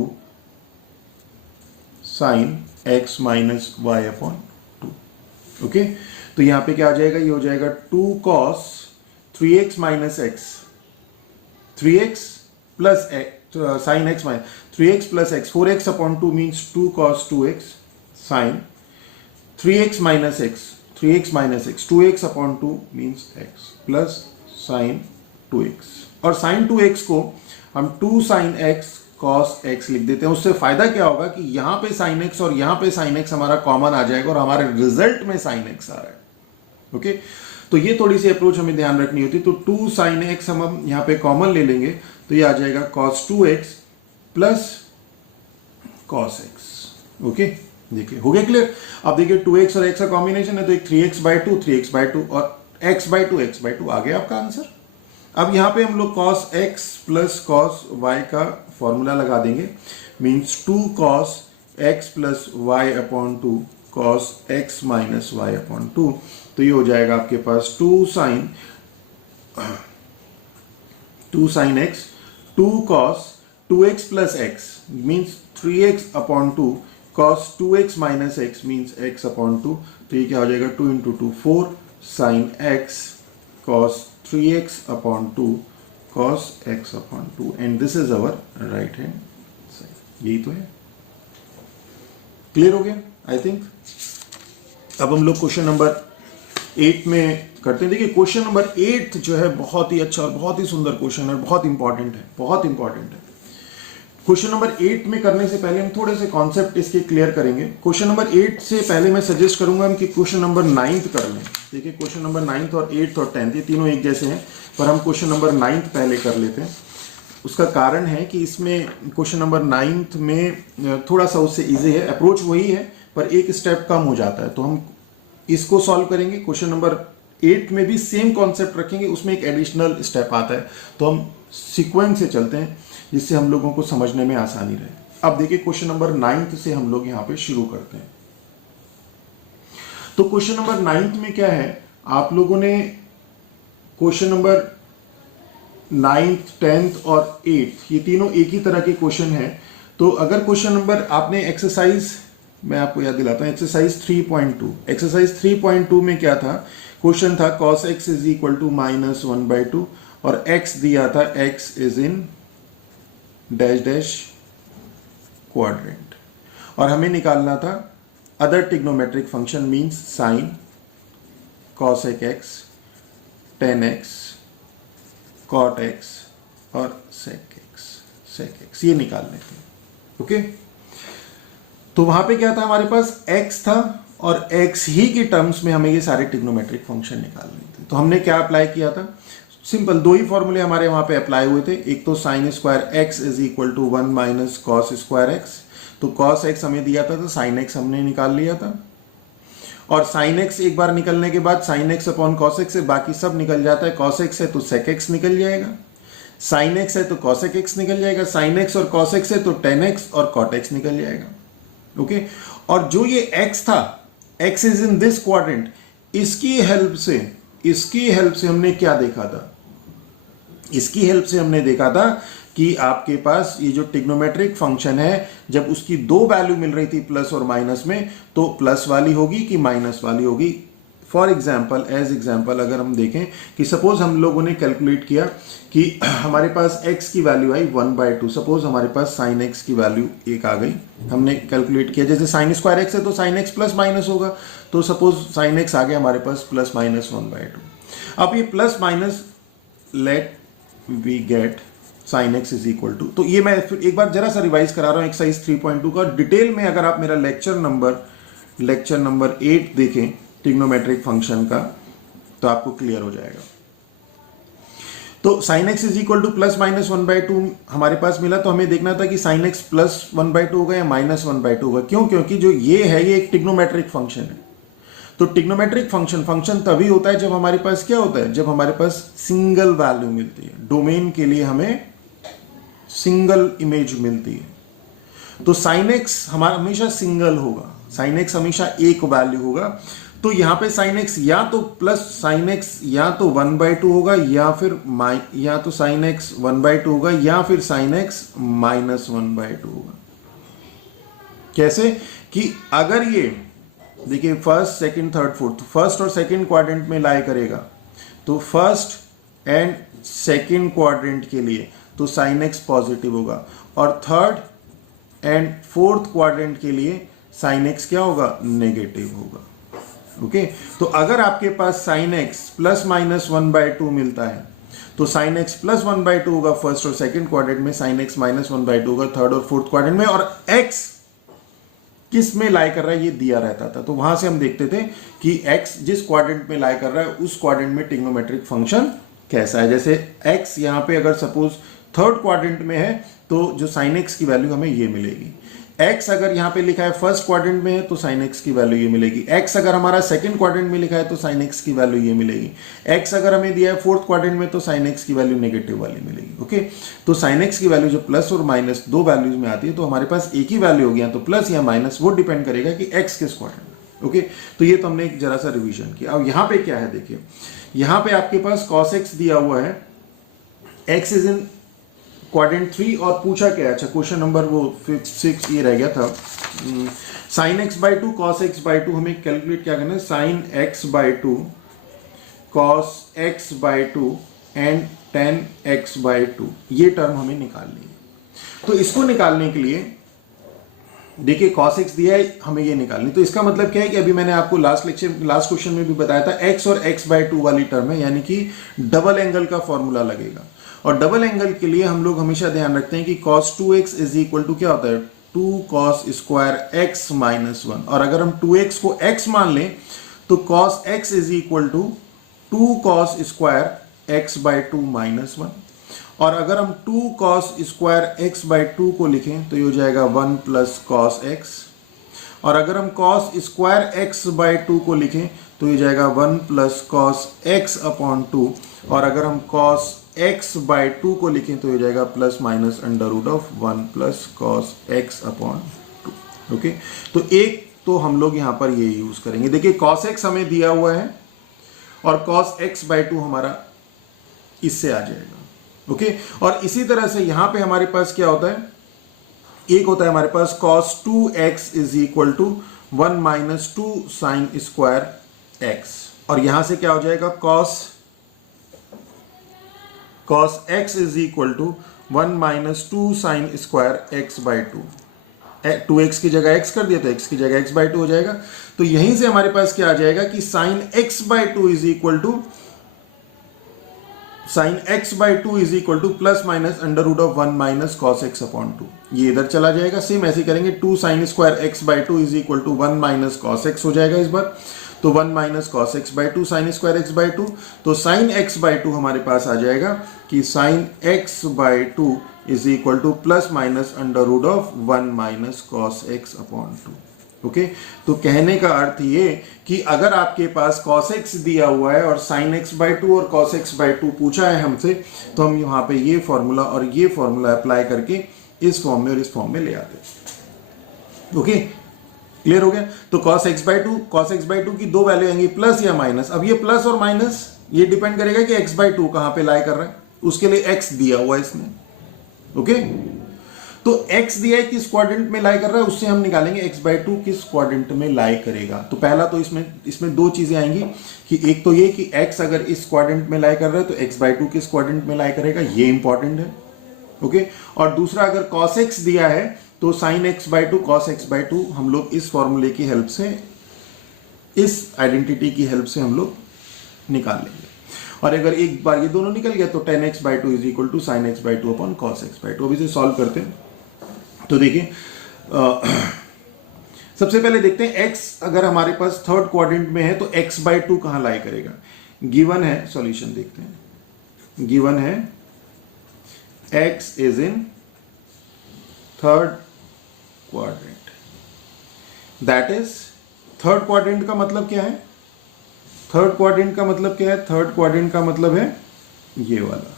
sin x minus y upon 2। Okay, तो यहां पे क्या आ जाएगा, ये हो जाएगा 2 cos 3x minus x, 3x plus sin x minus 3x plus x, 4x upon 2 means 2 cos 2x sin 3x minus x, 3x minus x 2x upon 2 means x plus sin 2x, और sin 2x को हम 2 sin x cos x लिख देते हैं। उससे फायदा क्या होगा कि यहां पे साइन एक्स और यहां पे साइन एक्स हमारा कॉमन आ जाएगा और हमारे रिजल्ट में साइन एक्स आ रहा है। ओके, तो ये थोड़ी सी अप्रोच हमें ध्यान रखनी होती है। तो 2 साइन एक्स हम यहां पे कॉमन ले लेंगे तो ये आ जाएगा cos 2x plus cos x. Okay, देखिए हो गया क्लियर। अब देखिए 2x और x का कॉम्बिनेशन है तो एक 3x/2 3x/2 और x/2 x/2 आ गया आपका आंसर। अब यहां पे हम लोग cos x plus cos y का फॉर्मूला लगा देंगे, means 2 cos x plus y upon 2 cos x minus y upon 2। तो ये हो जाएगा आपके पास 2 sin x 2 cos 2x plus x means 3x upon 2 cos 2x minus x means x upon 2। तो ये क्या हो जाएगा 2 × 2 4 sin x cos 3x upon 2 cos x upon 2 and this is our right hand side। यही तो है, clear हो गया आई थिंक। अब हम लोग क्वेश्चन नंबर 8 में करते हैं। देखिए क्वेश्चन नंबर 8 जो है बहुत ही अच्छा और बहुत ही सुंदर क्वेश्चन है, बहुत इंपॉर्टेंट है, बहुत इंपॉर्टेंट है। क्वेश्चन नंबर 8 में करने से पहले हम थोड़े से कॉन्सेप्ट इसके क्लियर करेंगे। क्वेश्चन नंबर 8 से पहले मैं सजेस्ट करूंगा हम कि क्वेश्चन नंबर 9 कर लें। देखिए क्वेश्चन नंबर 9 और 8 और 10 ये तीनों एक जैसे हैं, पर हम क्वेश्चन नंबर 9 पहले कर लेते हैं। उसका कारण है कि इसमें क्वेश्चन नंबर 9 में थोड़ा सा उससे ईजी है, अप्रोच वही है पर एक स्टेप कम हो जाता है। तो हम इसको सॉल्व करेंगे। क्वेश्चन नंबर 8 में भी सेम कॉन्सेप्ट रखेंगे, उसमें एक एडिशनल स्टेप आता है। तो हम सीक्वेंस से चलते हैं जिससे हम लोगों को समझने में आसानी रहे। अब देखिए क्वेश्चन नंबर 9 से हम लोग यहां पे शुरू करते हैं। तो क्वेश्चन नंबर 9 में क्या है, आप लोगों ने क्वेश्चन नंबर 9, 10 और 8 ये तीनों एक ही तरह के क्वेश्चन हैं। तो अगर क्वेश्चन नंबर आपने एक्सरसाइज, मैं आपको याद दिलाता हूं, एक्सरसाइज 3.2, एक्सरसाइज 3.2 में क्या था, क्वेश्चन था cos x is equal to -1/2 और x दिया था x is in dash dash quadrant और हमें निकालना था other trigonometric function means sine cosec x, tan x, cot x और sec x ये निकालने थे। ओके, तो वहां पे क्या था, हमारे पास x था और x ही के टर्म्स में हमें ये सारे ट्रिग्नोमेट्रिक फंक्शन निकालने थे। तो हमने क्या अप्लाई किया था, सिंपल 2 ही फॉर्मूले हमारे वहां पे अप्लाई हुए थे। एक तो sine square x is equal to 1 minus cos square x, तो कॉस एक्स हमें दिया था तो साइन एक्स हमने निकाल लिया था। और साइन एक्स एक बार निकलने के बाद sine x upon cos x से बाकी सब निकल जाता है। कॉस एक्स है तो सेक एक्स निकल जाएगा, साइन एक्स है तो कॉसेक एक्स निकल जाएगा, साइन एक्स और कॉस एक्स है तो टेन एक्स और कॉट एक्स निकल जाएगा। ओके, और जो ये एक्स था, x is in this quadrant, इसकी हेल्प से हमने क्या देखा था, इसकी हेल्प से हमने देखा था कि आपके पास ये जो ट्रिग्नोमेट्रिक फंक्शन है, जब उसकी 2 वैल्यू मिल रही थी प्लस और माइनस में, तो प्लस वाली होगी कि माइनस वाली होगी। फॉर एग्जाम्पल, एज एग्जाम्पल अगर हम देखें कि सपोज हम लोगों ने कैलकुलेट किया कि हमारे पास x की वैल्यू आई 1/2, सपोज हमारे पास साइन x की वैल्यू 1 आ गई, हमने कैलकुलेट किया जैसे साइन स्क्वायर x है तो साइन x प्लस माइनस होगा, तो सपोज साइन x आ गया हमारे पास प्लस माइनस 1/2। अब ये plus minus let we get sine x is equal to, तो ये मैं फिर एक बार जरा सा रिवाइज करा रहा हूं एक्सरसाइज 3.2 का डिटेल में। अगर आप मेरा लेक्चर नंबर 8 देखें ट्रिग्नोमेट्रिक फंक्शन का, तो आपको क्लियर हो जाएगा। तो sine x is equal to plus minus 1/2 हमारे पास मिला, तो हमें देखना था कि साइन एक्स प्लस 1/2 होगा या माइनस 1/2 होगा। क्यों? क्योंकि जो ये है ये एक ट्रिग्नोमेट्रिक फंक्शन है। तो ट्रिग्नोमेट्रिक फंक्शन तभी होता है जब हमारे पास क्या होता है, जब हमारे पास सिंगल वैल्यू मिलती है। डोमेन के लिए हमें सिंगल इमेज मिलती है। तो साइन एक्स हमारा हमेशा सिंगल होगा, साइन एक्स हमेशा एक वैल्यू होगा। तो यहां पे साइन एक्स या तो प्लस साइन एक्स या तो 1/2 होगा, या तो साइन एक्स 1/2 होगा, या फिर साइन एक्स माइनस 1/2 होगा। कैसे कि अगर ये देखिए first, second, third, fourth, first और सेकंड क्वाड्रेंट में लाई करेगा, तो फर्स्ट एंड सेकंड क्वाड्रेंट के लिए तो साइन एक्स पॉजिटिव होगा, और थर्ड एंड फोर्थ क्वाड्रेंट के लिए साइन एक्स क्या होगा, नेगेटिव होगा। ओके, तो अगर आपके पास साइन एक्स प्लस माइनस 1/2 मिलता है, तो साइन एक्स प्लस 1/2 होगा फर्स्ट और सेकंड क्वाड्रेंट में, साइन एक्स माइनस 1/2 होगा थर्ड और फोर्थ क्वाड्रेंट में, और एक्स किस में लाई कर रहा है ये दिया रहता था। तो वहां से हम देखते थे कि x जिस क्वाड्रेंट में लाई कर रहा है उस क्वाड्रेंट में ट्रिग्नोमेट्रिक फंक्शन कैसा है। जैसे x यहाँ पे अगर सपोज थर्ड क्वाड्रेंट में है तो जो साइन x की वैल्यू हमें ये मिलेगी। x अगर यहाँ पे लिखा है फर्स्ट क्वाड्रेंट में है तो साइन x की वैल्यू ये मिलेगी। x अगर हमारा सेकंड क्वाड्रेंट में लिखा है तो साइन x की वैल्यू ये मिलेगी। x अगर हमें दिया है फोर्थ क्वाड्रेंट में तो साइन x की वैल्यू नेगेटिव वाली मिलेगी। ओके, तो साइन x की वैल्यू जो प्लस और माइनस दो वैल्यूज में आती है तो हमारे पास एक ही वैल्यू हो गया, तो प्लस या माइनस वो डिपेंड करेगा कि x किस क्वाड्रेंट में। ओके, तो ये तो हमने एक जरा सा रिविजन किया। अब यहाँ पे क्या है देखिए, यहाँ पे आपके पास cos x दिया हुआ है, x इज इन क्वाड्रेंट 3 और पूछा क्या है, अच्छा क्वेश्चन नंबर वो 6 ये रह गया था, sign x by to cos x by to हमें कैलकुलेट क्या करना है, sign x by to cos x by two and ten x by to, ये टर्म हमें निकालनी है। तो इसको निकालने के लिए देखिए cos x दिया है, हमें ये निकालनी। तो इसका मतलब क्या है कि अभी मैंने आपको लास्ट क्वेश्चन में भी बताया था x और x बाई टू वाली टर्म है, यानी कि डबल एंगल का फॉर्मूला लगेगा। और डबल एंगल के लिए हम लोग हमेशा ध्यान रखते हैं कि cos 2x is equal to क्या होता है, 2 cos स्क्वायर x माइनस 1। और अगर हम 2x को x मान लें तो cos x is equal to 2 cos square x by two minus 1। और अगर हम 2 cos square x by two को लिखें तो ये हो जाएगा 1 प्लस cos x। और अगर हम cos square x by two को लिखें तो ये जाएगा 1 प्लस cos x अपॉन 2। और अगर हम cos x बाई टू को लिखें तो ये जाएगा plus minus under root of 1 plus cos x upon 2। Okay, तो एक तो हम लोग यहां पर ये यूज करेंगे। देखिए cos x हमें दिया हुआ है और cos x बाई टू हमारा इससे आ जाएगा। ओके, और इसी तरह से यहां पे हमारे पास क्या होता है, एक होता है हमारे पास cos 2x is equal to 1 minus 2 sine square x। और यहां से क्या हो जाएगा, cos x is equal to 1 minus 2 sine square x by टू। 2x की जगह x कर दिया तो x की जगह x बाई टू हो जाएगा। तो यहीं से हमारे पास क्या आ जाएगा कि sine x by two is equal to plus minus under root of 1 minus cos x upon 2। ये इधर चला जाएगा, सेम ऐसे करेंगे, 2 sine square x by two is equal to 1 minus cos x हो जाएगा इस बार। तो 1 minus cos x by two sine square x by two, तो साइन एक्स बाई टू हमारे पास आ जाएगा कि sine x by two is equal to plus minus under root of 1 minus cos x upon 2। Okay, तो कहने का अर्थ ये कि अगर आपके पास cos x दिया हुआ है और sin x बाई टू और cos x बाई टू पूछा है हमसे, तो हम यहाँ पे ये फॉर्मूला और ये फॉर्मूला अप्लाई करके इस फॉर्म में और इस फॉर्म में ले आते। ओके, क्लियर हो गया। तो cos x बाई टू की दो वैल्यू आएंगी, प्लस या माइनस। अब ये प्लस और माइनस ये डिपेंड करेगा कि x बाई टू कहां पे लाई कर रहा है, उसके लिए x दिया हुआ है इसने। ओके, तो x दिया है किस क्वाड्रेंट में लाई कर रहा है, उससे हम निकालेंगे x बाई टू किस क्वाड्रेंट में लाई करेगा। तो पहला तो इसमें दो चीजें आएंगी कि एक तो ये कि x अगर इस क्वाड्रेंट में लाई कर रहा है तो x बाई टू किस क्वाड्रेंट में लाई करेगा, ये इंपॉर्टेंट है। ओके, और दूसरा अगर cos x दिया है तो sin x by two cos x by two हम लोग इस फॉर्मूले की हेल्प से, इस आइडेंटिटी की हेल्प से हम लोग निकाल लेंगे। और अगर एक बार ये दोनों निकल गया तो 10x by two is equal to sine x by two upon cos x by two. अब इसे सॉल्व करते हैं। तो देखिए सबसे पहले देखते हैं x अगर हमारे पास थर्ड क्वाड्रेंट में है तो x बाई टू कहां लाई करेगा। गिवन है, सॉल्यूशन देखते हैं। गिवन है x is in third quadrant, that is third quadrant का मतलब क्या है, थर्ड क्वाड्रेंट का मतलब क्या है, थर्ड क्वाड्रेंट का मतलब है ये वाला,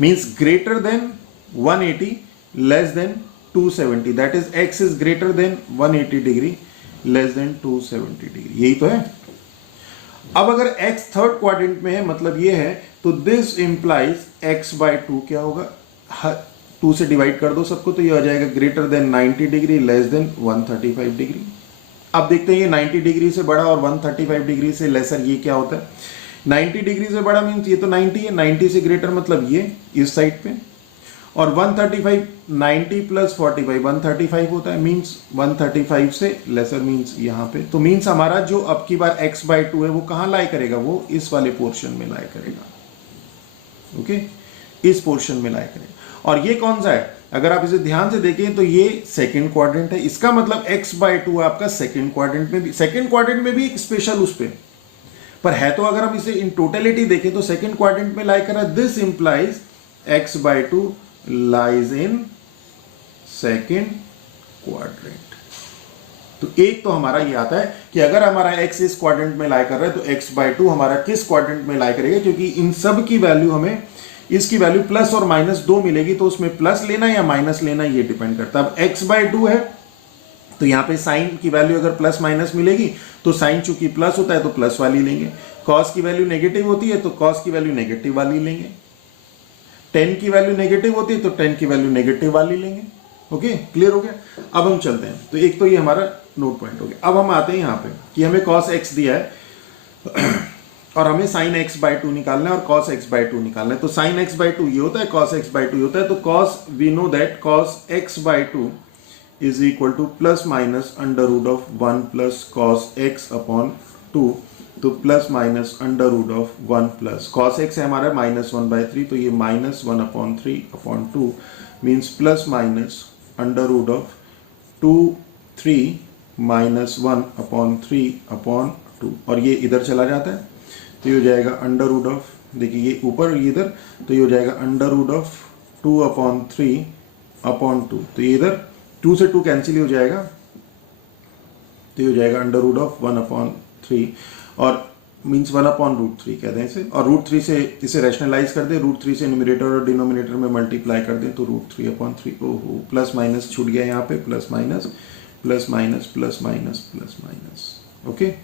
means greater than 180 less than 270, that is x is greater than 180 degree less than 270 degree, यही तो है। अब अगर x थर्ड क्वाड्रेंट में है मतलब ये है, तो this implies x by two क्या होगा, 2 से डिवाइड कर दो सबको तो ये आ जाएगा greater than 90 degree less than 135 degree. अब देखते हैं ये 90 डिग्री से बड़ा और 135 डिग्री से लेसर ये क्या होता है। 90 डिग्री से बड़ा मीन्स ये तो 90 है, 90 से ग्रेटर मतलब ये इस साइड पे, और 135 90 प्लस 45 135 होता है, मीन्स 135 से लेसर मीन्स यहाँ पे। तो मीन्स हमारा जो अब की बार x बाई टू है वो कहाँ लाई करेगा, वो इस वाले पोर्शन में लाई करेगा। ओके, इस पोर्शन में लाई करें। और ये कौन सा है, अगर आप इसे ध्यान से देखें तो ये सेकंड क्वाड्रेंट है, इसका मतलब x/2 आपका सेकंड क्वाड्रेंट में भी एक स्पेशल उस पर है। तो अगर हम इसे इन टोटलिटी देखें तो सेकंड क्वाड्रेंट में लाई कर रहा है, this implies x/2 lies in second quadrant. तो एक तो हमारा ये आता है कि अगर हमारा x इस क्वाड्रेंट में लाई कर रहा है तो x/2 हमारा किस क्वाड्रेंट में लाई करेगा, क्योंकि इन सब की वैल्यू हमें, इसकी वैल्यू प्लस और माइनस दो मिलेगी, तो उसमें प्लस लेना या माइनस लेना ये डिपेंड करता है। अब x/2 है तो यहाँ पे साइन की वैल्यू अगर प्लस माइनस मिलेगी तो साइन चूंकि प्लस होता है तो प्लस वाली लेंगे, कॉस की वैल्यू नेगेटिव होती है तो कॉस की वैल्यू नेगेटिव वाली लेंगे, टेन की वैल्यू नेगेटिव होती है तो टेन की वैल्यू नेगेटिव वाली लेंगे। ओके, क्लियर हो गया। अब हम चलते हैं, तो एक तो ये हमारा नोट पॉइंट हो गया। अब हम आते हैं यहाँ पे कि हमें cos x दिया है और हमें sin x/2 निकालना है और cos x/2 निकालना है। तो sin x/2 ये होता है, cos x/2 ये होता है। तो cos, we know that cos x/2 is equal to plus minus under root of 1 plus cos x upon 2। तो plus minus under root of 1 plus cos x है हमारा -1/3, तो ये -1/3 upon 2 means plus minus under root of 2/3 -1/3/2, और ये इधर चला जाता है तो ये हो जाएगा अंडर रूट ऑफ, देखिए ये ऊपर ये इधर, तो ये हो जाएगा अंडर रूट ऑफ 2/3/2। तो ये इधर 2 से 2 कैंसिल हो जाएगा, तो ये हो जाएगा अंडर रूट ऑफ 1/3 और मीन्स 1/√3 कहते हैं इसे। और √3 से इसे रैशनलाइज कर दे, √3 से न्यूमरेटर और डिनोमिनेटर में मल्टीप्लाई कर दें तो √3/3। ओहो, प्लस माइनस छूट गया यहाँ पे, plus minus plus minus plus minus plus minus. Okay,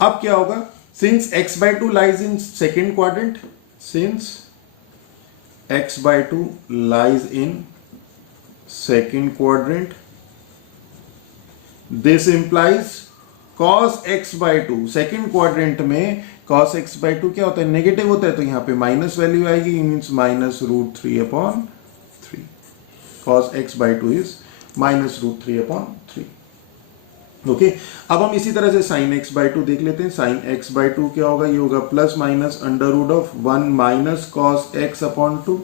अब क्या होगा, since x/2 lies in second quadrant, since x/2 lies in second quadrant, this implies cos x/2, second quadrant में cos x/2 क्या होता है, नेगेटिव होता है, तो यहाँ पे माइनस वैल्यू आएगी, means -√3/3। cos x/2 is -√3/3। Okay, अब हम इसी तरह से sin x/2 देख लेते हैं। sin x/2 क्या होगा, ये होगा plus minus under root of 1 minus cos x upon 2।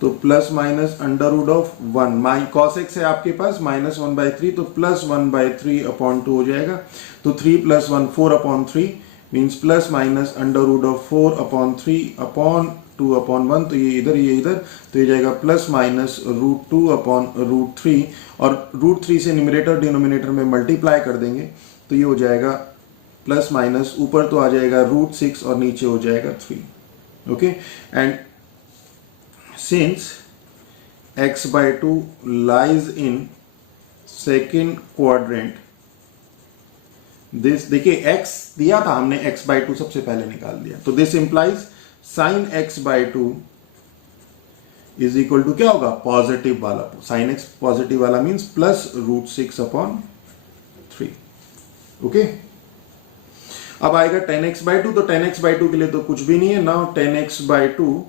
तो plus minus under root of 1 cos x है आपके पास -1/3, तो प्लस 1/3/2 हो जाएगा। तो 3 + 1 4/3 means plus minus under root of 4/3/2/1। तो ये इधर, तो ये जाएगा प्लस माइनस √2/√3, और √3 से न्यूमरेटर डिनोमिनेटर में मल्टीप्लाई कर देंगे तो ये हो जाएगा प्लस माइनस, ऊपर तो आ जाएगा √6 और नीचे हो जाएगा 3। Okay, and since x/2 lies in second quadrant, this देखिए x दिया था हमने, x/2 सबसे पहले निकाल दिया, तो this implies sin x/2 is equal to क्या होगा, पॉजिटिव वाला, sin x पॉजिटिव वाला मीन्स प्लस √6/3। ओके, अब आएगा 10x/2, तो 10x/2 के लिए तो कुछ भी नहीं है। Now 10x/2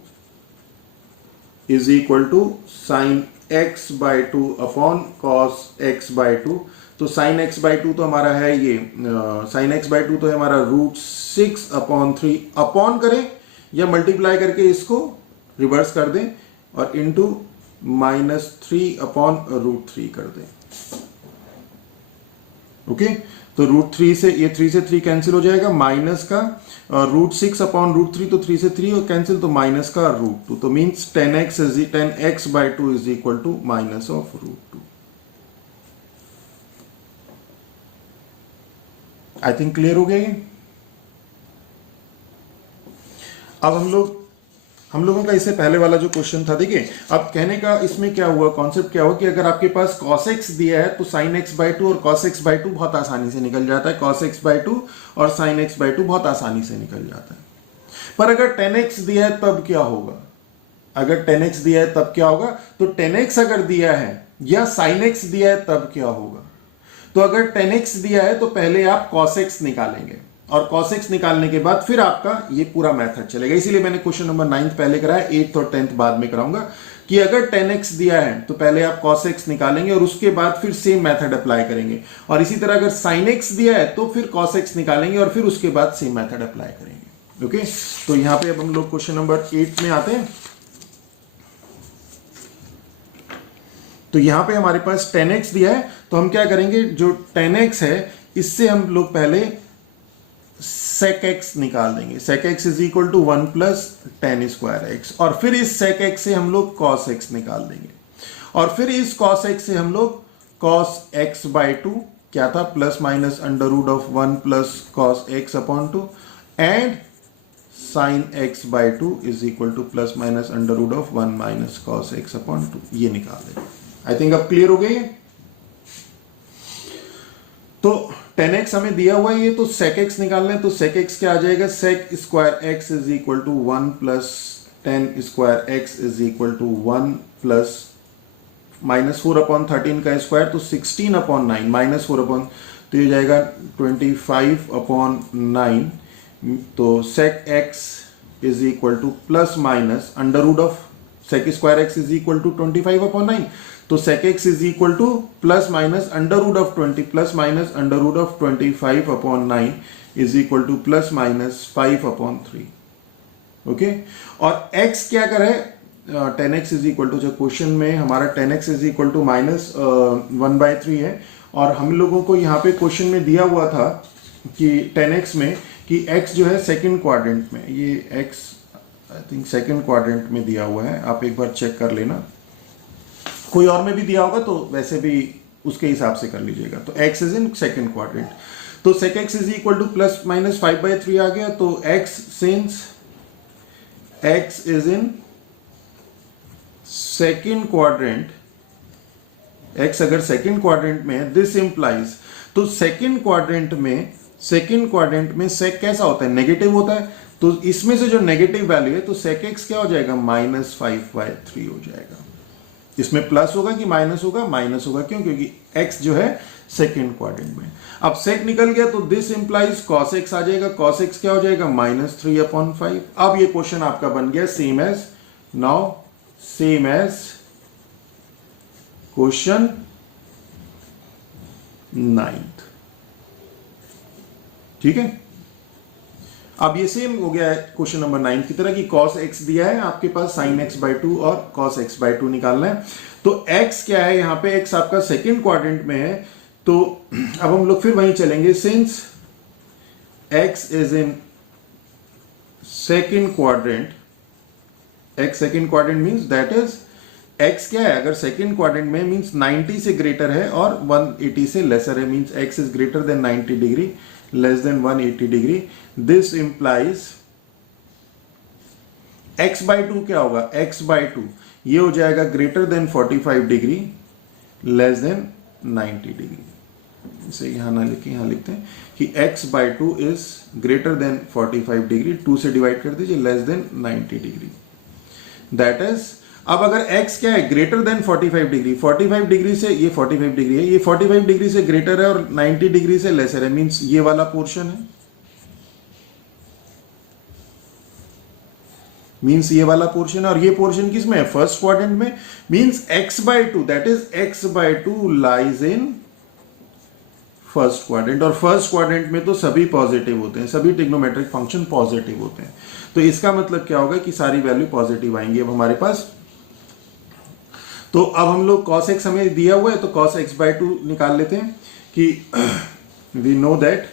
is equal to sine x/2 upon cos x/2। तो साइन x/2 तो हमारा है ये, साइन x/2 तो है हमारा √6/3, अपॉन करें या मल्टीप्लाई करके इसको रिवर्स कर दें और इंटू -3/√3 कर दें। ओके, तो √3 से ये 3 से 3 कैंसिल हो जाएगा, माइनस का √6/√3, तो 3 से 3 कैंसिल, तो माइनस का √2, तो means 10x/2 is equal to minus of √2। I think clear हो गया ये। अब हम लोगों का इससे पहले वाला जो क्वेश्चन था, देखिए अब कहने का इसमें क्या हुआ, कॉन्सेप्ट क्या हुआ कि अगर आपके पास cos x दिया है तो sin x/2 और cos x/2 बहुत आसानी से निकल जाता है, cos x/2 और sin x/2 बहुत आसानी से निकल जाता है। पर अगर 10x दिया है तब क्या होगा, अगर 10x दिया है तब क्या होगा, तो 10x अगर दिया है या sin x दिया है तब क्या होगा। तो अगर 10x दिया है तो पहले आप cos x निकालेंगे और cos x निकालने के बाद फिर आपका ये पूरा मेथड चलेगा। इसीलिए मैंने क्वेश्चन नंबर 9 पहले कराया, 8th और 10th बाद में कराऊंगा कि अगर 10x दिया है तो पहले आप cos x निकालेंगे और उसके बाद फिर सेम मेथड अप्लाई करेंगे, और इसी तरह अगर sin x दिया है तो फिर cos x निकालेंगे और फिर उसके बाद सेम मेथड अप्लाई करेंगे। ओके, तो यहां पे अब हम लोग क्वेश्चन नंबर 8 में आते हैं। तो यहाँ पे हमारे पास 10x दिया है, तो हम क्या करेंगे, जो 10x है इससे हम लोग पहले sec x निकाल देंगे। sec x is equal to 1 plus tan square x, और फिर इस sec x से हम लोग cos x निकाल देंगे, और फिर इस cos x से हम लोग cos x बाई 2 क्या था, plus minus under root of 1 plus cos x upon 2 and sin x by 2 is equal to plus minus under root of 1 minus cos x upon 2, ये निकाल देंगे। आई थिंक अब clear हो गई है। तो 10x हमें दिया हुआ है ये, तो sec x निकालना है, तो sec x क्या आ जाएगा, sec square x is equal to 1 plus tan square x is equal to 1 plus minus 4 upon 13 का स्क्वायर, तो 16 अपॉन 9 माइनस 4 अपॉन, तो ये जाएगा 25 अपॉन 9, तो sec x is equal to plus minus under root of sec square x is equal to 25 upon 9, तो sec x is equal to plus minus under root of 20 plus minus under root of 25 upon 9 is equal to plus minus 5 upon 3। Okay, और x क्या करे, 10x is equal to, जो question में हमारा 10x is equal to minus 1/3 है, और हम लोगों को यहाँ पे क्वेश्चन में दिया हुआ था कि 10x में कि x जो है सेकंड क्वाड्रेंट में, ये x I think second quadrant में दिया हुआ है, आप एक बार चेक कर लेना, कोई और में भी दिया होगा तो वैसे भी उसके हिसाब से कर लीजिएगा। तो x is in second quadrant, तो sec x is equal to plus minus 5/3 आ गया, तो x since x is in second quadrant, x अगर सेकंड क्वाड्रेंट में है, दिस इंप्लाइज, तो सेकंड क्वाड्रेंट में sec कैसा होता है, नेगेटिव होता है, तो इसमें से जो नेगेटिव वैल्यू है, तो sec x क्या हो जाएगा, -5/3 हो जाएगा। इसमें प्लस होगा कि माइनस होगा, माइनस होगा, क्यों, क्योंकि x जो है सेकंड क्वाड्रेंट में। अब sec निकल गया, तो दिस इंप्लाइज cos x आ जाएगा, cos x क्या हो जाएगा, -3/5। अब ये क्वेश्चन आपका बन गया सेम एज क्वेश्चन 9th। ठीक है, अब ये सेम हो गया है क्वेश्चन नंबर 9 की तरह, कि cos x दिया है आपके पास, sin x/2 और cos x/2 निकालना है। तो x क्या है, यहां पे x आपका सेकंड क्वाड्रेंट में है, तो अब हम लोग फिर वहीं चलेंगे, since x is in second quadrant, x second quadrant means that is x क्या है, अगर सेकंड क्वाड्रेंट में मींस 90 से ग्रेटर है और 180 से लेसर है, means x is greater than 90 degree less than 180 degree, this implies x/2 क्या होगा, x/2 ये हो जाएगा greater than 45 degree less than 90 degree. इसे यहां ना लिखे, यहां लिखते हैं कि x/2 is greater than 45 degree, 2 से डिवाइड कर दीजिए, less than 90 degree, that is, अब अगर x क्या है, ग्रेटर देन 45 डिग्री, 45 डिग्री से, ये 45 डिग्री है, ये 45 डिग्री से ग्रेटर है और 90 डिग्री से लेसर है, मींस ये वाला पोर्शन है, मींस ये वाला पोर्शन, और ये पोर्शन किस में है, फर्स्ट क्वाड्रेंट में, means x/2 that is x/2 lies in first quadrant, और फर्स्ट क्वाड्रेंट में तो सभी पॉजिटिव होते हैं, सभी ट्रिग्नोमेट्रिक फंक्शन पॉजिटिव होते हैं, तो इसका मतलब क्या होगा कि सारी वैल्यू पॉजिटिव आएंगी अब हमारे पास। तो अब हम लोग cos x हमें दिया हुआ है, तो cos x/2 निकाल लेते हैं कि we know that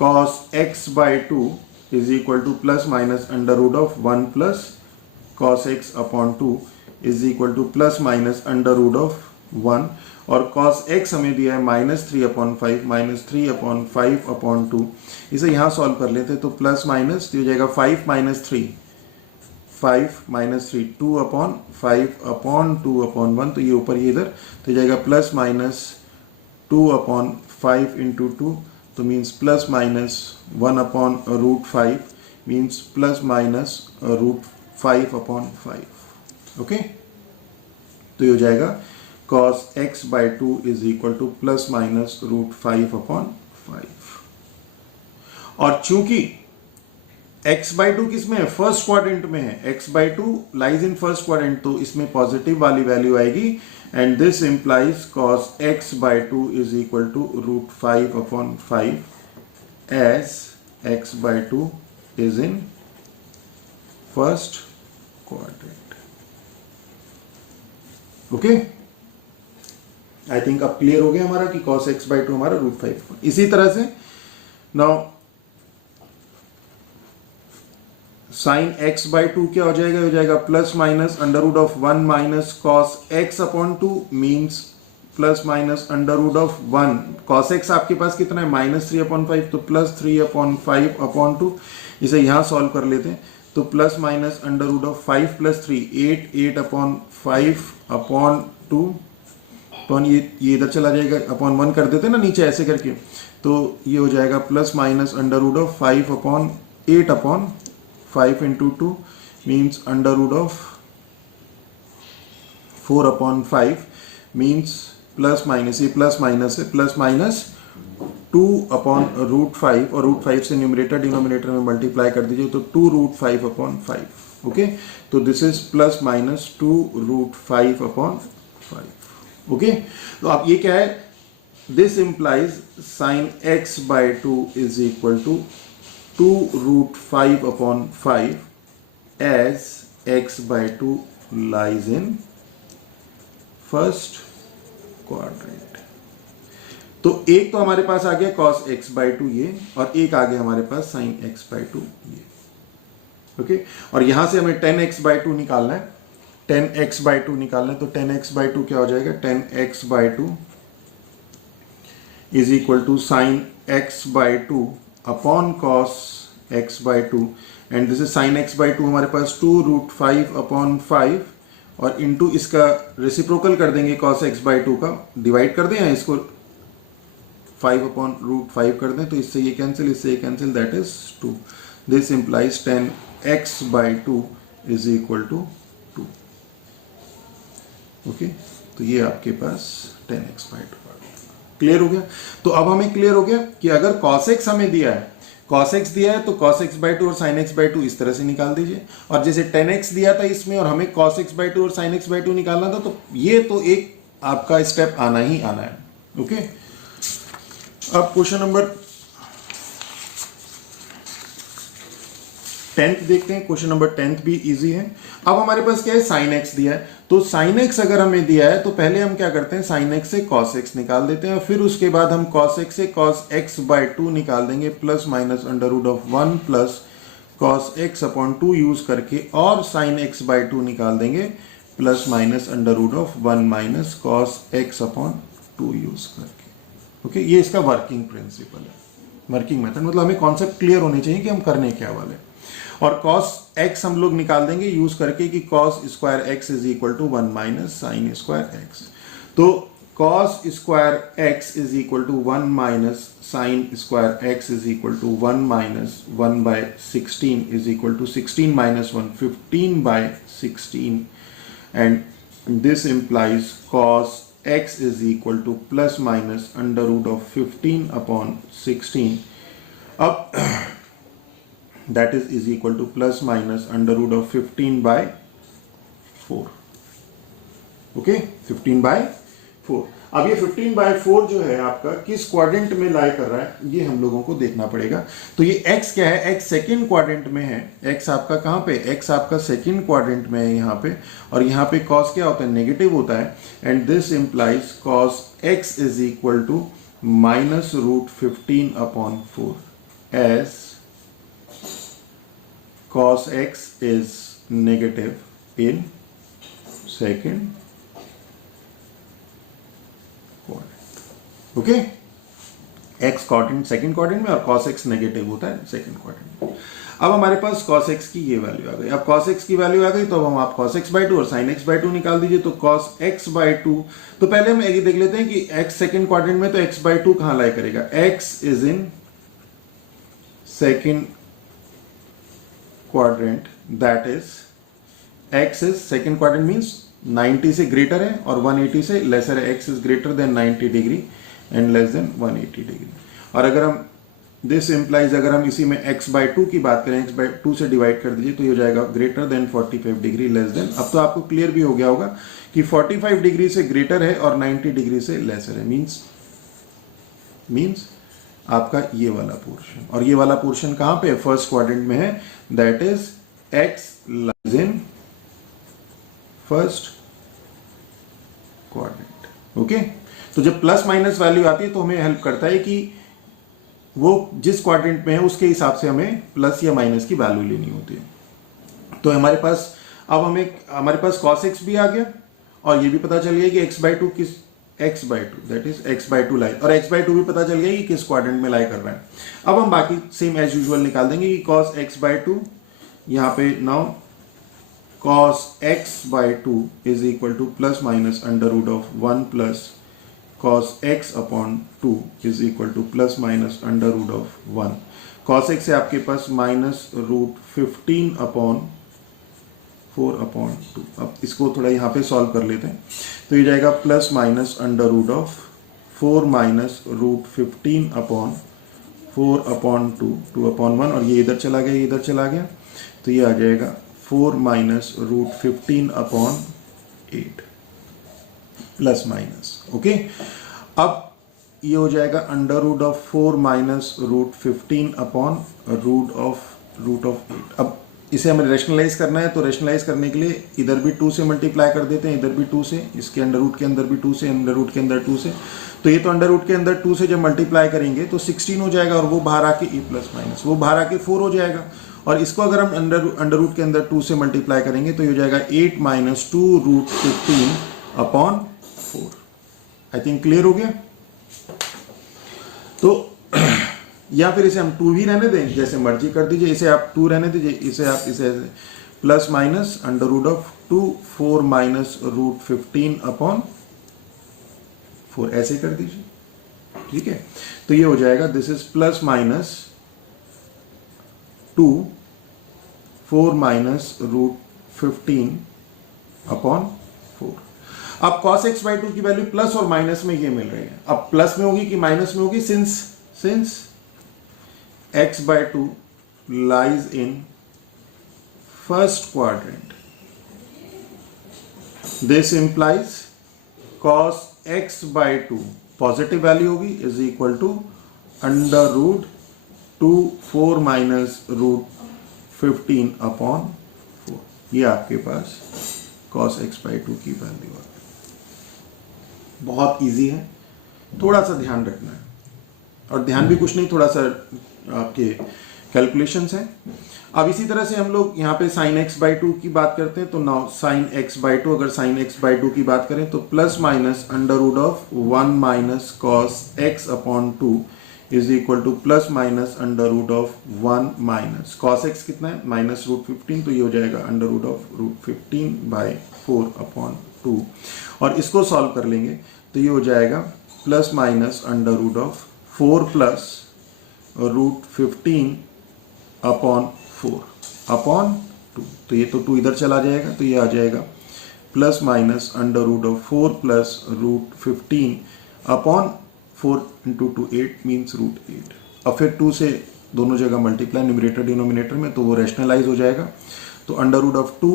cos x/2 is equal to plus minus under root of 1 plus cos x upon 2 is equal to plus minus under root of 1, और cos x हमें दिया है -3/5 -3/5 अपॉन 2, इसे यहाँ सॉल्व कर लेते हैं, तो प्लस माइनस हो जाएगा 5 - 3 2/5/2/1, तो ये ऊपर ये इधर, तो जाएगा प्लस माइनस 2/5 इंटू 2, तो means plus minus 1/√5 means plus minus √5/5। Okay, तो ये हो जाएगा cos x/2 is equal to plus minus √5/5, और चूंकि x/2 किस में है, फर्स्ट क्वाड्रेंट में है, x/2 lies in first quadrant, तो इसमें पॉजिटिव वाली वैल्यू आएगी, and this implies cos x/2 is equal to √5/5 as x/2 is in first quadrant. Okay, I think अब क्लियर हो गया हमारा कि cos x बाई टू हमारा √5। इसी तरह से now sine x by two क्या हो जाएगा, हो जाएगा plus minus under root of 1 minus cos x upon two means plus minus under root of 1 cos x आपके पास कितना है -3/5, तो +3/5 अपॉन टू। इसे यहां सॉल्व कर लेते हैं तो plus minus under root of 5 + 3 8/5 upon two, तो ये इधर चला जाएगा, अपॉन 1 कर देते हैं ना नीचे ऐसे करके, तो ये हो जाएगा plus minus under root of 5/8/5 into 2 means under root of 4/5 means plus minus, ये प्लस माइनस है, प्लस माइनस 2/√5 और √5 से न्यूमरेटर डिनोमिनेटर में मल्टीप्लाई कर दीजिए तो 2√5/5। ओके, तो this is plus minus 2√5/5। Okay, तो अब ये क्या है, this implies sine x by two is equal to 2√5/5 as x by two lies in first quadrant. तो एक तो हमारे पास आ गया cos x बाई टू ये, और एक आ गया हमारे पास sin x बाई टू ये। ओके, और यहां से हमें 10x बाई टू निकालना है, 10x बाई टू निकालना है, तो 10x बाई टू क्या हो जाएगा, 10x by two is equal to sine x by two upon cos x by two, and this is sine x by two हमारे पास 2√5/5 और इंटू इसका रेसिप्रोकल कर देंगे cos x बाई टू का, डिवाइड कर दें या इसको 5/√5 कर दें, तो इससे ये कैंसिल, इससे ये cancel, that is 2। This implies 10x by two is equal to 2। Okay, तो ये आपके पास 10x बाई टू क्लियर हो गया। तो अब हमें क्लियर हो गया कि अगर cos x हमें दिया है, cos x दिया है तो cos x बाई टू और sin x बाई टू इस तरह से निकाल दीजिए, और जैसे 10x दिया था इसमें और हमें cos x बाई टू और sin x बाई टू निकालना था, तो ये तो एक आपका स्टेप आना ही आना है। ओके, अब क्वेश्चन नंबर 10th देखते हैं। क्वेश्चन नंबर 10th भी इजी है। अब हमारे पास क्या है, sin x दिया है, तो sin x अगर हमें दिया है तो पहले हम क्या करते हैं, sin x से cos x निकाल देते हैं, और फिर उसके बाद हम cos x से cos x बाई टू निकाल देंगे, plus minus under root of 1 plus cos x upon 2 use करके, और sin x बाई टू निकाल देंगे, plus minus under root of 1 minus cos x upon 2 use करके। ओके, ये इसका वर्किंग प्रिंसिपल है, वर्किंग मेथड, मतलब हमें कॉन्सेप्ट क्लियर होने चाहिए कि हम करने क्या वाले। और cos x हम लोग निकाल देंगे यूज करके कि cos square x is equal to 1 minus sine square x। तो cos square x is equal to 1 minus sine square x is equal to 1 minus 1 by 16 is equal to 16 minus 1 15 by 16, and this implies cos x is equal to plus minus under root of 15 upon 16, अब that is equal to plus minus under root of 15 by 4। Okay, 15 by 4। अब ये 15 by 4 जो है आपका किस quadrant में लाई कर रहा है, ये हम लोगों को देखना पड़ेगा। तो ये x क्या है, x सेकेंड क्वाड्रेंट में है, x आपका कहाँ पे, x आपका सेकेंड क्वाड्रेंट में है यहाँ पे, और यहाँ पे cos क्या होता है, नेगेटिव होता है, and this implies cos x is equal to minus √15/4 as cos x is negative in second quadrant। Okay, x quadrant second quadrant में और cos x नेगेटिव होता है सेकंड क्वाड्रेंट में। अब हमारे पास cos x की ये वैल्यू आ गई। अब cos x की वैल्यू आ गई तो अब हम आप cos x बाई टू और sin x बाई टू निकाल दीजिए, तो cos x बाई टू, तो पहले हम ये देख लेते हैं कि x सेकंड क्वाड्रेंट में, तो x बाई टू कहां लाई करेगा, x is in second quadrant, that is x is second quadrant means 90 से ग्रेटर है और 180 से लेसर है, x is greater than 90 degree and less than 180 degree. और अगर हम दिस इंप्लाइज, अगर हम इसी में x बाई टू की बात करें, x बाई टू से डिवाइड कर दीजिए तो ये हो जाएगा greater than 45 degree less than. अब तो आपको क्लियर भी हो गया होगा कि 45 डिग्री से ग्रेटर है और 90 डिग्री से लेसर है, मीन्स आपका ये वाला पोर्शन, और ये वाला पोर्शन कहां पे है, फर्स्ट क्वाड्रेंट में है, that is x lies in first quadrant. Okay, तो जब प्लस माइनस वैल्यू आती है तो हमें हेल्प करता है कि वो जिस क्वाड्रेंट में है उसके हिसाब से हमें प्लस या माइनस की वैल्यू लेनी होती है। तो हमारे पास अब हमारे पास cos x भी आ गया और ये भी पता चल गया कि x/2 किस x/2 दैट इज x/2 लाई, और x/2 भी पता चल गया कि किस क्वाड्रेंट में लाई कर रहा है। अब हम बाकी सेम एज यूजुअल निकाल देंगे कि cos x/2 यहाँ पे now cos x/2 is equal to plus minus under root of 1 plus cos x upon 2 is equal to plus minus under root of 1। cos x है आपके पास माइनस रूट 15 अपॉन 4 अपॉन 2। अब इसको थोड़ा यहाँ पे सॉल्व कर लेते हैं, तो ये जाएगा plus minus under root of 4 minus root 15 upon 4 upon 2, 2 upon 1, और ये इधर चला गया, ये इधर चला गया, तो ये आ जाएगा 4 minus root 15 upon 8 plus minus. Okay, अब ये हो जाएगा under root of 4 minus root 15 upon root of 8। अब इसे हमें रेशनलाइज करना है, तो रेशनलाइज करने के लिए इधर भी 2 से मल्टीप्लाई कर देते हैं, इधर भी 2 से, इसके अंडर रूट के अंदर भी 2 से, अंडर रूट के अंदर 2 से, तो ये तो अंडर रूट के अंदर 2 से जब मल्टीप्लाई करेंगे तो 16 हो जाएगा, और वो बाहर आके ए प्लस माइनस वो बाहर आके 4 हो जाएगा, और इसको अगर हम अंडर रूट के अंदर 2 से मल्टीप्लाई करेंगे तो ये हो जाएगा 8 minus 2 root 15 upon 4। I think clear हो गया। तो या फिर इसे हम 2 भी रहने दें, जैसे मर्जी कर दीजिए, इसे आप 2 रहने दीजिए, इसे आप इसे plus minus under root of 2 4 minus root 15 upon 4 ऐसे कर दीजिए, ठीक है। तो ये हो जाएगा this is plus minus 2 4 minus root 15 upon 4। अब cos x/2 की वैल्यू प्लस और माइनस में ये मिल रही है। अब प्लस में होगी कि माइनस में होगी, since x/2 lies in first quadrant, this implies cos x/2 positive value होगी is equal to under root 2 4 minus root 15 upon 4। ये आपके पास cos x/2 की वैल्यू है। बहुत इजी है, थोड़ा सा ध्यान रखना है, और ध्यान भी कुछ नहीं, थोड़ा सा आपके कैलकुलेशंस हैं। अब इसी तरह से हम लोग यहाँ पे sin x/2 की बात करते हैं, तो नाउ sin x/2, अगर sin x/2 की बात करें तो plus minus under root of 1 minus cos x upon 2 is equal to plus minus under root of 1 minus cos x कितना है माइनस रूट 15, तो ये हो जाएगा under root of root 15 by 4 upon 2, और इसको सॉल्व कर लेंगे तो ये हो जाएगा plus minus under root of 4 plus root 15 upon 4 upon 2, तो ये तो 2 इधर चला जाएगा, तो ये आ जाएगा plus minus under root of 4 plus root 15 upon 4 into 2 8 means root 8। अब फिर 2 से दोनों जगह मल्टीप्लाई न्यूमरेटर डिनोमिनेटर में, तो वो रैशनलाइज हो जाएगा, तो under root of 2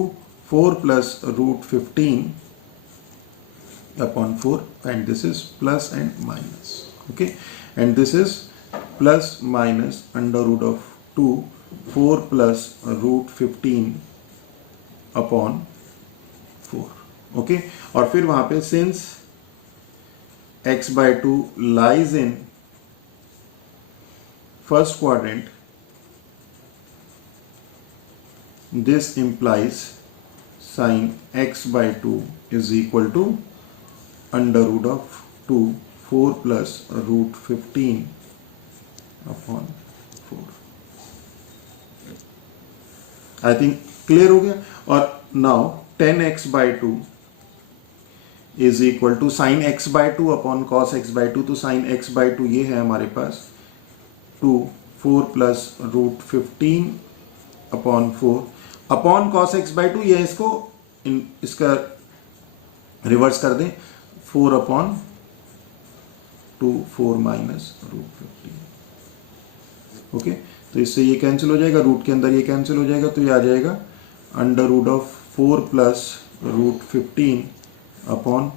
4 plus root 15 upon 4, and this is plus and minus. Okay, and this is plus minus under root of 2 4 plus root 15 upon 4। Okay, और फिर वहां पे since x/2 lies in first quadrant, this implies sin x/2 is equal to under root of 2 4 plus root 15 upon 4। I think clear हो गया। और now 10x/2 is equal to sine x/2 upon cos x/2, तो sine x/2 ये है हमारे पास 2 4 plus root 15 upon 4 upon cos x/2, ये इसको इसका रिवर्स कर दें 4 अपॉन 2 4 माइनस रूट 15। ओके, तो इससे ये कैंसिल हो जाएगा, रूट के अंदर ये कैंसिल हो जाएगा, तो ये आ जाएगा under root of 4 plus root 15 upon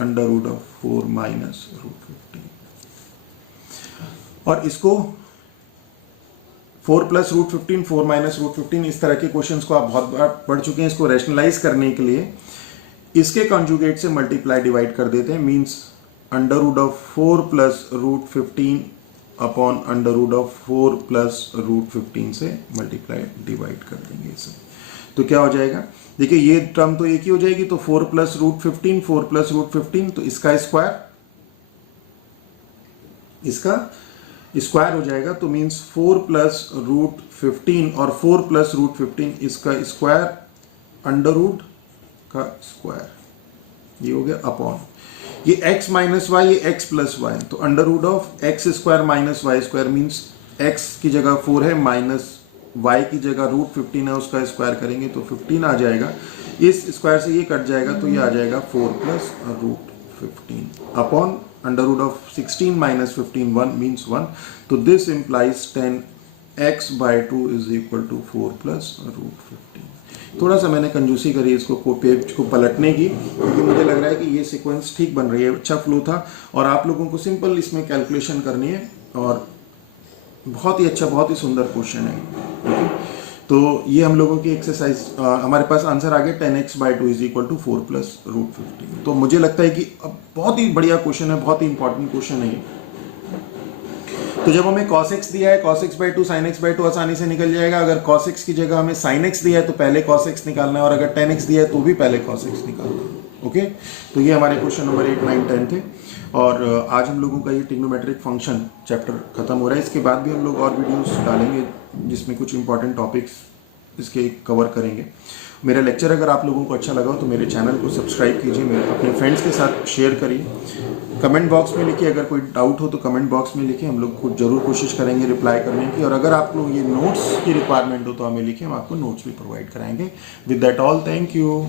under root of 4 minus root 15। और इसको 4 प्लस रूट 15 4 माइनस रूट 15, इस तरह के क्वेश्चंस को आप बहुत बार पढ़ चुके हैं। इसको रैशनलाइज करने के लिए इसके कॉन्जुगेट से मल्टीप्लाई डिवाइड कर देते हैं, means under root of 4 plus root 15 upon under root of 4 plus root 15 से मल्टीप्लाई डिवाइड कर देंगे इसे। तो क्या हो जाएगा, देखिए ये टर्म तो एक ही हो जाएगी, तो 4 प्लस रूट 15, 4 प्लस रूट 15, तो इसका स्क्वायर हो जाएगा, तो मीन्स 4 प्लस रूट 15 और 4 प्लस रूट 15 इसका स्क्वायर अंडर रूट का स्क्वायर, ये हो गया अपॉन ये x माइनस वाई, ये x प्लस वाई, तो under root of x square minus y square, means x की जगह 4 है माइनस y की जगह रूट 15 है, उसका स्क्वायर करेंगे तो 15 आ जाएगा, इस स्क्वायर से ये कट जाएगा तो ये आ जाएगा 4 plus root 15 upon under root of 16 minus 15 1 means 1, तो this implies 10x by 2 is equal to 4 plus root 15। थोड़ा सा मैंने कंजूसी करी इसको पेज को पलटने की, क्योंकि मुझे लग रहा है कि ये सीक्वेंस ठीक बन रही है, अच्छा फ्लो था, और आप लोगों को सिंपल इसमें कैलकुलेशन करनी है, और बहुत ही अच्छा, बहुत ही सुंदर क्वेश्चन है। ओके, तो ये हम लोगों की एक्सरसाइज, हमारे पास आंसर आ गया 10x by 2 is equal to 4 plus root 15। तो मुझे लगता है कि अब बहुत ही बढ़िया क्वेश्चन है, बहुत ही इंपॉर्टेंट क्वेश्चन है। तो जब हमें cos x दिया है, cos x by 2 sin x by 2 आसानी से निकल जाएगा। अगर cos x की जगह हमें sin x दिया है तो पहले cos x निकालना है, और अगर tan x दिया है तो भी पहले cos x निकालना है। ओके, तो ये हमारे क्वेश्चन नंबर 8, 9, 10 थे, और आज हम लोगों का ये ट्रिग्नोमेट्रिक फंक्शन चैप्टर खत्म हो रहा है। इसके बाद भी हम लोग और वीडियोस डालेंगे जिसमें कुछ इंपॉर्टेंट टॉपिक्स इसके कवर करेंगे। मेरा लेक्चर अगर आप लोगों को अच्छा लगा तो मेरे चैनल को सब्सक्राइब कीजिए, मेरे अपने फ्रेंड्स के साथ शेयर करिए, कमेंट बॉक्स में लिखिए, अगर कोई डाउट हो तो कमेंट बॉक्स में लिखिए, हम लोग खुद जरूर कोशिश करेंगे रिप्लाई करने की, और अगर आप लोग ये नोट्स की रिक्वायरमेंट हो तो हमें लिखिए, हम आपको नोट्स भी प्रोवाइड कराएंगे। With that all, thank you.